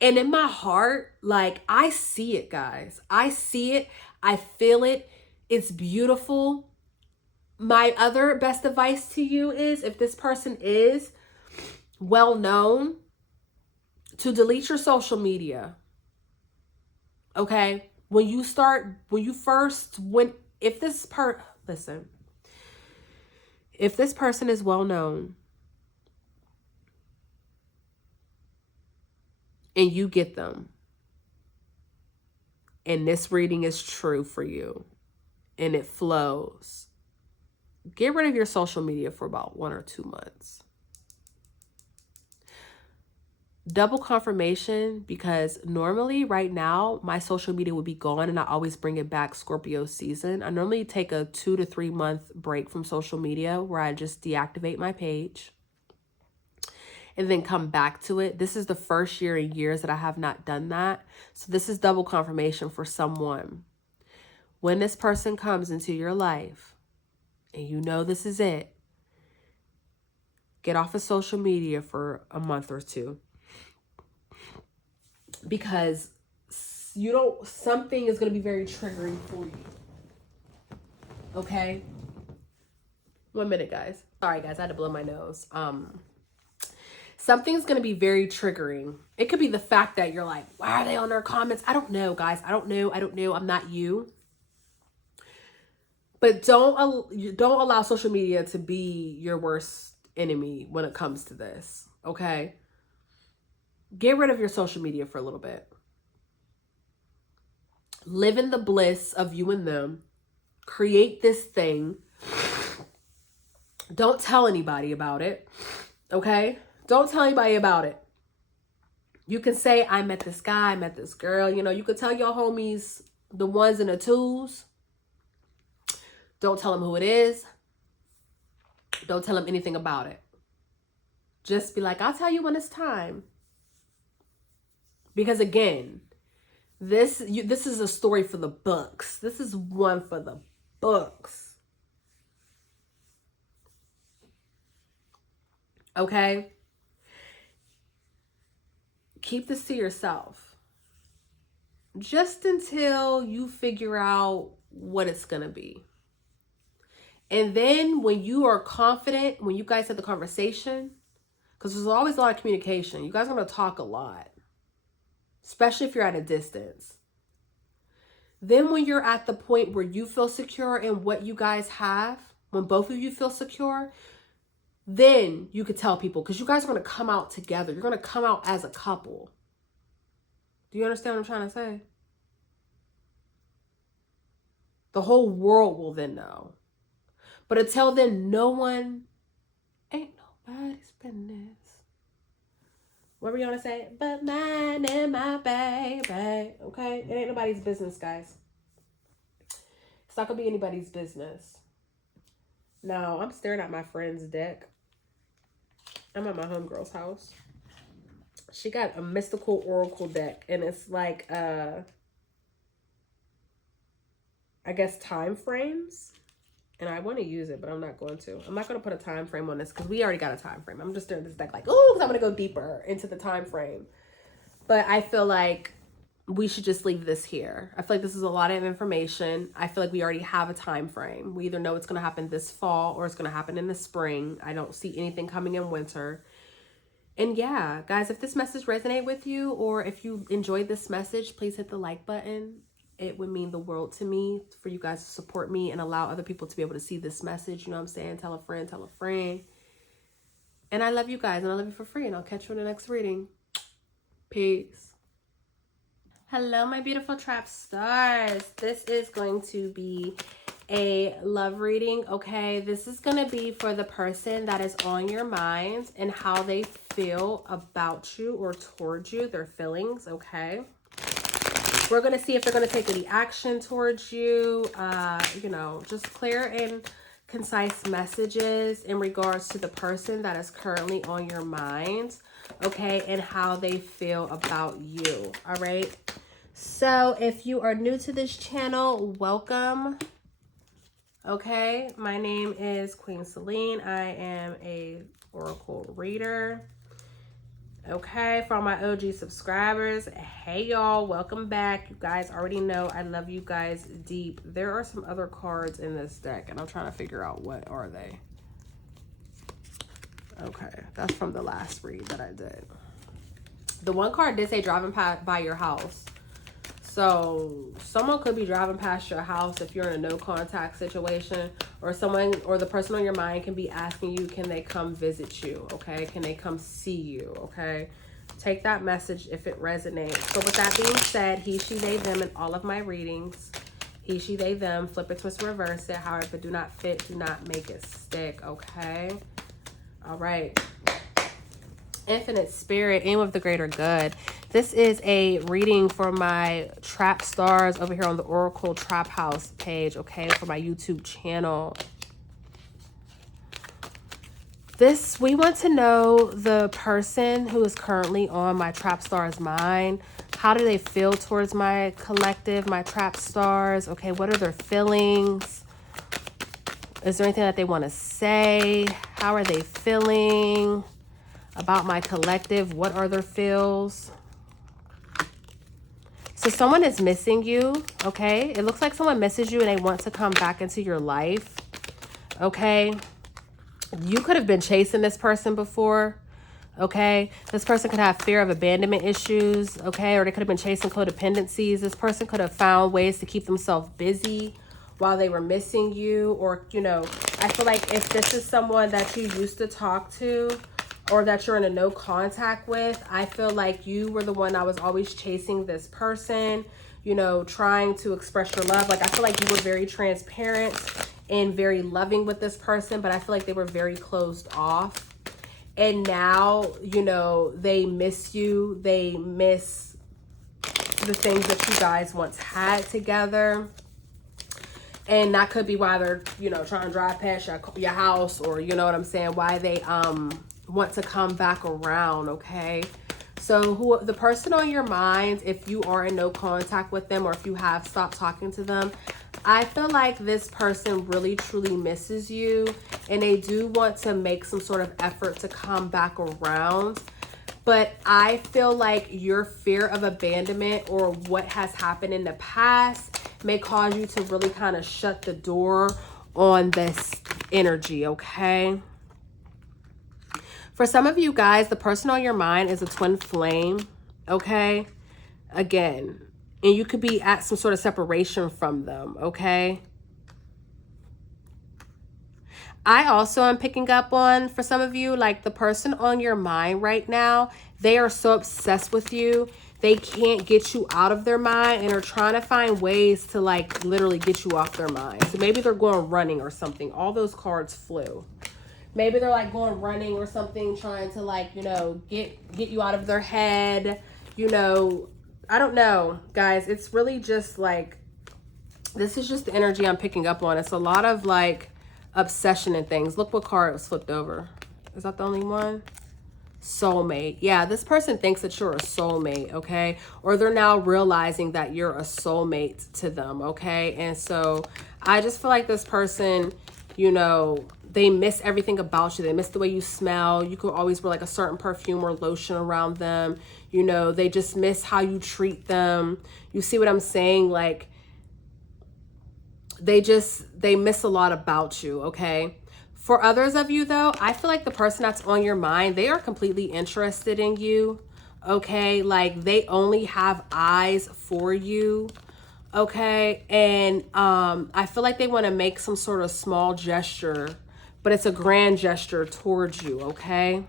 And in my heart, like, I see it, guys. I see it. I feel it. It's beautiful. My other best advice to you is, if this person is well known, to delete your social media. Okay? If this person is well known and you get them and this reading is true for you and it flows, get rid of your social media for about 1 or 2 months. Double confirmation, because normally right now my social media would be gone and I always bring it back Scorpio season. I normally take a 2 to 3 month break from social media where I just deactivate my page and then come back to it. This is the first year in years that I have not done that. So this is double confirmation for someone. When this person comes into your life and you know this is it, get off of social media for a month or 2. Because something is going to be very triggering for you. Okay? 1 minute, guys. Sorry, guys. I had to blow my nose. Something's going to be very triggering. It could be the fact that you're like, why are they on their comments? I don't know, guys. I don't know. I'm not you. But don't allow social media to be your worst enemy when it comes to this. Okay? Get rid of your social media for a little bit. Live in the bliss of you and them. Create this thing. Don't tell anybody about it. Okay? Don't tell anybody about it. You can say, I met this guy, I met this girl. You know, you could tell your homies, the ones and the twos. Don't tell them who it is. Don't tell them anything about it. Just be like, I'll tell you when it's time. Because again, this is a story for the books. This is one for the books. Okay? Keep this to yourself. Just until you figure out what it's going to be. And then when you are confident, when you guys have the conversation, because there's always a lot of communication. You guys are going to talk a lot. Especially if you're at a distance. Then when you're at the point where you feel secure in what you guys have, when both of you feel secure, then you could tell people, because you guys are going to come out together. You're going to come out as a couple. Do you understand what I'm trying to say? The whole world will then know. But until then, no one, ain't nobody's business. What were you gonna say? But mine and my baby. Okay? It ain't nobody's business, guys. It's not gonna be anybody's business. Now, I'm staring at my friend's deck. I'm at my homegirl's house. She got a mystical oracle deck, and it's like I guess time frames. And I want to use it, but I'm not going to. I'm not going to put a time frame on this because we already got a time frame. I'm just staring at this deck like, oh, because I'm going to go deeper into the time frame. But I feel like we should just leave this here. I feel like this is a lot of information. I feel like we already have a time frame. We either know it's going to happen this fall or it's going to happen in the spring. I don't see anything coming in winter. And yeah, guys, if this message resonated with you or if you enjoyed this message, please hit the like button. It would mean the world to me for you guys to support me and allow other people to be able to see this message. You know what I'm saying? Tell a friend, tell a friend. And I love you guys and I love you for free. And I'll catch you in the next reading. Peace. Hello, my beautiful trap stars. This is going to be a love reading. Okay, this is going to be for the person that is on your mind and how they feel about you or towards you, their feelings. Okay. We're going to see if they're going to take any action towards you, you know, just clear and concise messages in regards to the person that is currently on your mind, okay, and how they feel about you, all right? So if you are new to this channel, welcome, okay? My name is Queen Celine. I am a oracle reader. Okay, for all my OG subscribers, hey y'all, welcome back. You guys already know I love you guys deep. There are some other cards in this deck, and I'm trying to figure out what are they. Okay, that's from the last read that I did. The one card did say driving by your house. So someone could be driving past your house if you're in a no contact situation, or someone or the person on your mind can be asking you, can they come visit you? Okay. Can they come see you? Okay. Take that message if it resonates. So with that being said, he, she, they, them in all of my readings, he, she, they, them, flip it, twist, reverse it. However, if it do not fit, do not make it stick. Okay. All right. Infinite Spirit, aim of the greater good. This is a reading for my trap stars over here on the Oracle Traphouse page, okay, for my YouTube channel. We want to know the person who is currently on my trap stars mind. How do they feel towards my collective, my trap stars? Okay, what are their feelings? Is there anything that they want to say? How are they feeling about my collective? What are their feels? So someone is missing you, okay? It looks like someone misses you and they want to come back into your life, okay? You could have been chasing this person before, okay? This person could have fear of abandonment issues, okay? Or they could have been chasing codependencies. This person could have found ways to keep themselves busy while they were missing you. Or, you know, I feel like if this is someone that you used to talk to or that you're in a no contact with, I feel like you were the one that was always chasing this person, you know, trying to express your love. Like, I feel like you were very transparent and very loving with this person, but I feel like they were very closed off. And now, you know, they miss you. They miss the things that you guys once had together. And that could be why they're, you know, trying to drive past your house, or, you know what I'm saying, why they want to come back around, okay? So the person on your mind, if you are in no contact with them, or if you have stopped talking to them, I feel like this person really truly misses you, and they do want to make some sort of effort to come back around. But I feel like your fear of abandonment or what has happened in the past may cause you to really kind of shut the door on this energy, okay? For some of you guys, the person on your mind is a twin flame, okay? Again, and you could be at some sort of separation from them, okay? I also am picking up on, for some of you, like the person on your mind right now, they are so obsessed with you. They can't get you out of their mind and are trying to find ways to like literally get you off their mind. So maybe they're going running or something. All those cards flew. Maybe they're like going running or something, trying to like, you know, get you out of their head. You know, I don't know, guys. It's really just like, this is just the energy I'm picking up on. It's a lot of like obsession and things. Look what card was flipped over. Is that the only one? Soulmate. Yeah, this person thinks that you're a soulmate, okay? Or they're now realizing that you're a soulmate to them, okay? And so I just feel like this person, you know, they miss everything about you. They miss the way you smell. You could always wear like a certain perfume or lotion around them. You know, they just miss how you treat them. You see what I'm saying? Like, they miss a lot about you, okay? For others of you, though, I feel like the person that's on your mind, they are completely interested in you, okay? Like, they only have eyes for you, okay? And I feel like they want to make some sort of small gesture, but it's a grand gesture towards you, okay?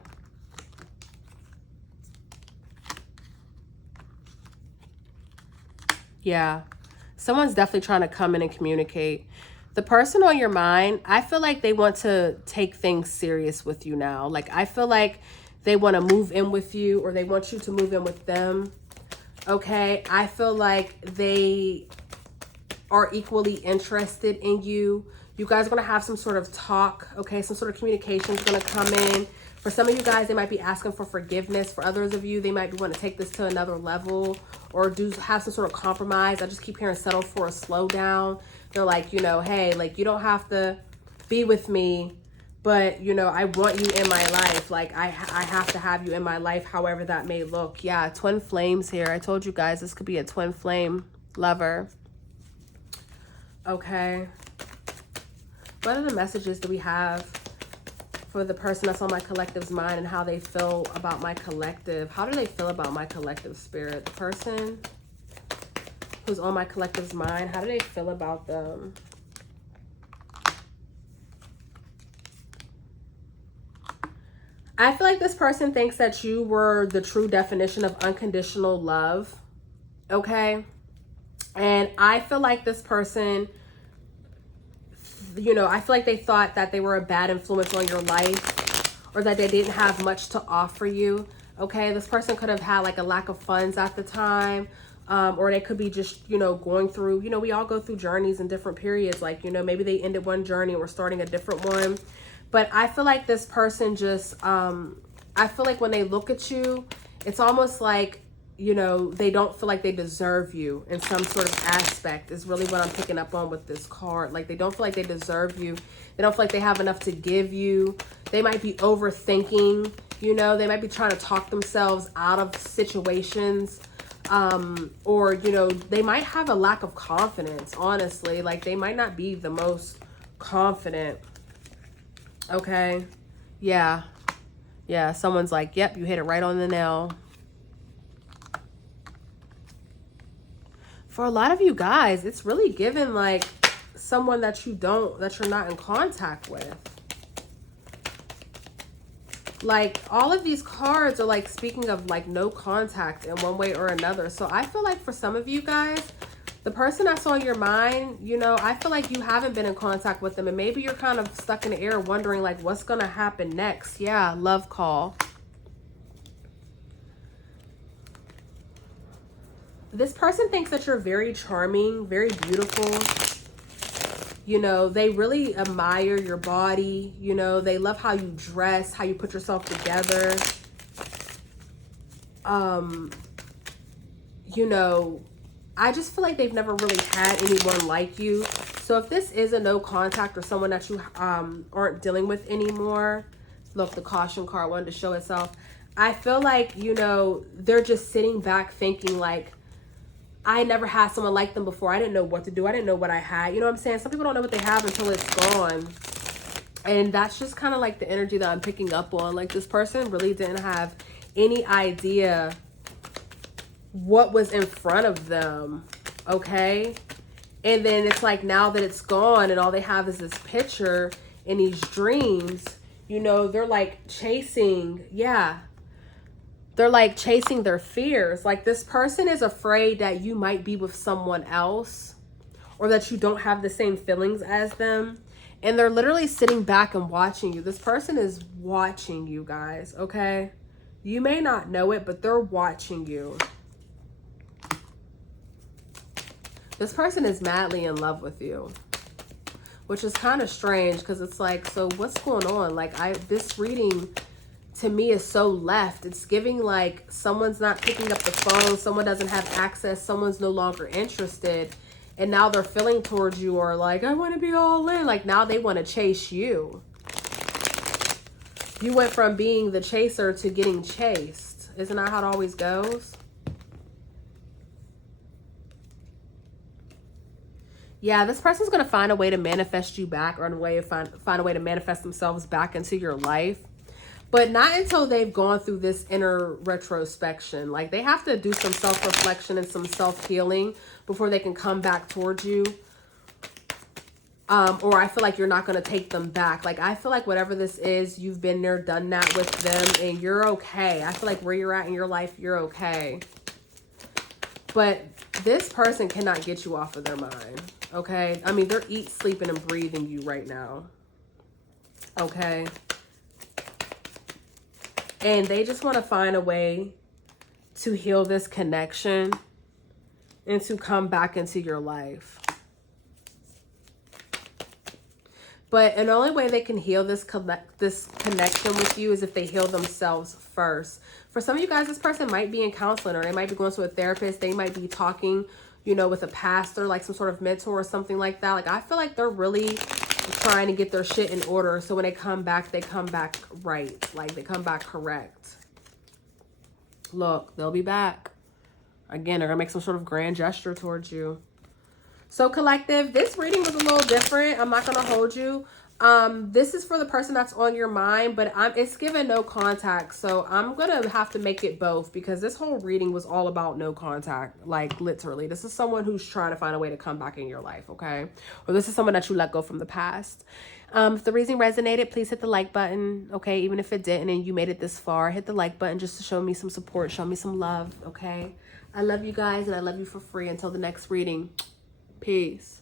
Yeah. Someone's definitely trying to come in and communicate. The person on your mind, I feel like they want to take things serious with you now. Like, I feel like they want to move in with you, or they want you to move in with them. Okay. I feel like they are equally interested in you. You guys are going to have some sort of talk. Okay. Some sort of communication is going to come in. For some of you guys, they might be asking for forgiveness. For others of you, they might be wanting to take this to another level, or have some sort of compromise. I just keep hearing settle for a slowdown. They're like, you know, hey, like, you don't have to be with me, but, you know, I want you in my life. Like, I have to have you in my life, however that may look. Yeah, twin flames here. I told you guys this could be a twin flame lover. Okay. What other messages do we have for the person that's on my collective's mind and how they feel about my collective? How do they feel about my collective, spirit? The person who's on my collective's mind, how do they feel about them? I feel like this person thinks that you were the true definition of unconditional love, okay? And I feel like this person, you know, I feel like they thought that they were a bad influence on your life, or that they didn't have much to offer you, okay? This person could have had like a lack of funds at the time, or they could be just, you know, going through, you know, we all go through journeys in different periods. Like, you know, maybe they ended one journey and we're starting a different one. But I feel like this person just, I feel like when they look at you, it's almost like, you know, they don't feel like they deserve you in some sort of aspect is really what I'm picking up on with this card. Like, they don't feel like they deserve you. They don't feel like they have enough to give you. They might be overthinking, you know, they might be trying to talk themselves out of situations. Or, you know, they might have a lack of confidence, honestly. Like, they might not be the most confident. Okay. Yeah. Yeah. Someone's like, yep, you hit it right on the nail. For a lot of you guys, it's really given like someone that you're not in contact with. Like, all of these cards are like speaking of like no contact in one way or another. So I feel like for some of you guys, the person that's on your mind, you know, I feel like you haven't been in contact with them, and maybe you're kind of stuck in the air wondering like what's gonna happen next. Yeah, love call. This person thinks that you're very charming, very beautiful. You know, they really admire your body. You know, they love how you dress, how you put yourself together. You know, I just feel like they've never really had anyone like you. So if this is a no contact or someone that you aren't dealing with anymore, look, the caution card wanted to show itself. I feel like, you know, they're just sitting back thinking like, I never had someone like them before. I didn't know what to do. I didn't know what I had. You know what I'm saying? Some people don't know what they have until it's gone. And that's just kind of like the energy that I'm picking up on. Like, this person really didn't have any idea what was in front of them. Okay? And then it's like, now that it's gone and all they have is this picture and these dreams, you know, they're like chasing, they're like chasing their fears. Like, this person is afraid that you might be with someone else or that you don't have the same feelings as them. And they're literally sitting back and watching you. This person is watching you guys, okay? You may not know it, but they're watching you. This person is madly in love with you, which is kind of strange because it's like, so what's going on? Like, this reading to me is so left. It's giving like someone's not picking up the phone, someone doesn't have access, someone's no longer interested, and now they're feeling towards you, or like, I want to be all in. Like, now they want to chase you. You went from being the chaser to getting chased. Isn't that how it always goes? Yeah, this person's going to find a way to manifest you back, or find a way to manifest themselves back into your life. But not until they've gone through this inner retrospection. Like, they have to do some self-reflection and some self-healing before they can come back towards you. Or I feel like you're not going to take them back. Like, I feel like whatever this is, you've been there, done that with them, and you're okay. I feel like where you're at in your life, you're okay. But this person cannot get you off of their mind, okay? I mean, they're eating, sleeping, and breathing you right now, okay? And they just want to find a way to heal this connection and to come back into your life. But the only way they can heal this connection with you is if they heal themselves first. For some of you guys, this person might be in counseling, or they might be going to a therapist. They might be talking, you know, with a pastor, like some sort of mentor or something like that. Like, I feel like they're really trying to get their shit in order, so when they come back right. Like, they come back correct. Look, they'll be back. Again, they're gonna make some sort of grand gesture towards you. So, collective, this reading was a little different. I'm not gonna hold you. This is for the person that's on your mind, but it's given no contact, so I'm gonna have to make it both, because this whole reading was all about no contact. Like, literally, this is someone who's trying to find a way to come back in your life, okay? Or this is someone that you let go from the past. If the reading resonated, please hit the like button, okay? Even if it didn't and you made it this far, hit the like button just to show me some support, show me some love, okay? I love you guys, and I love you for free. Until the next reading, peace.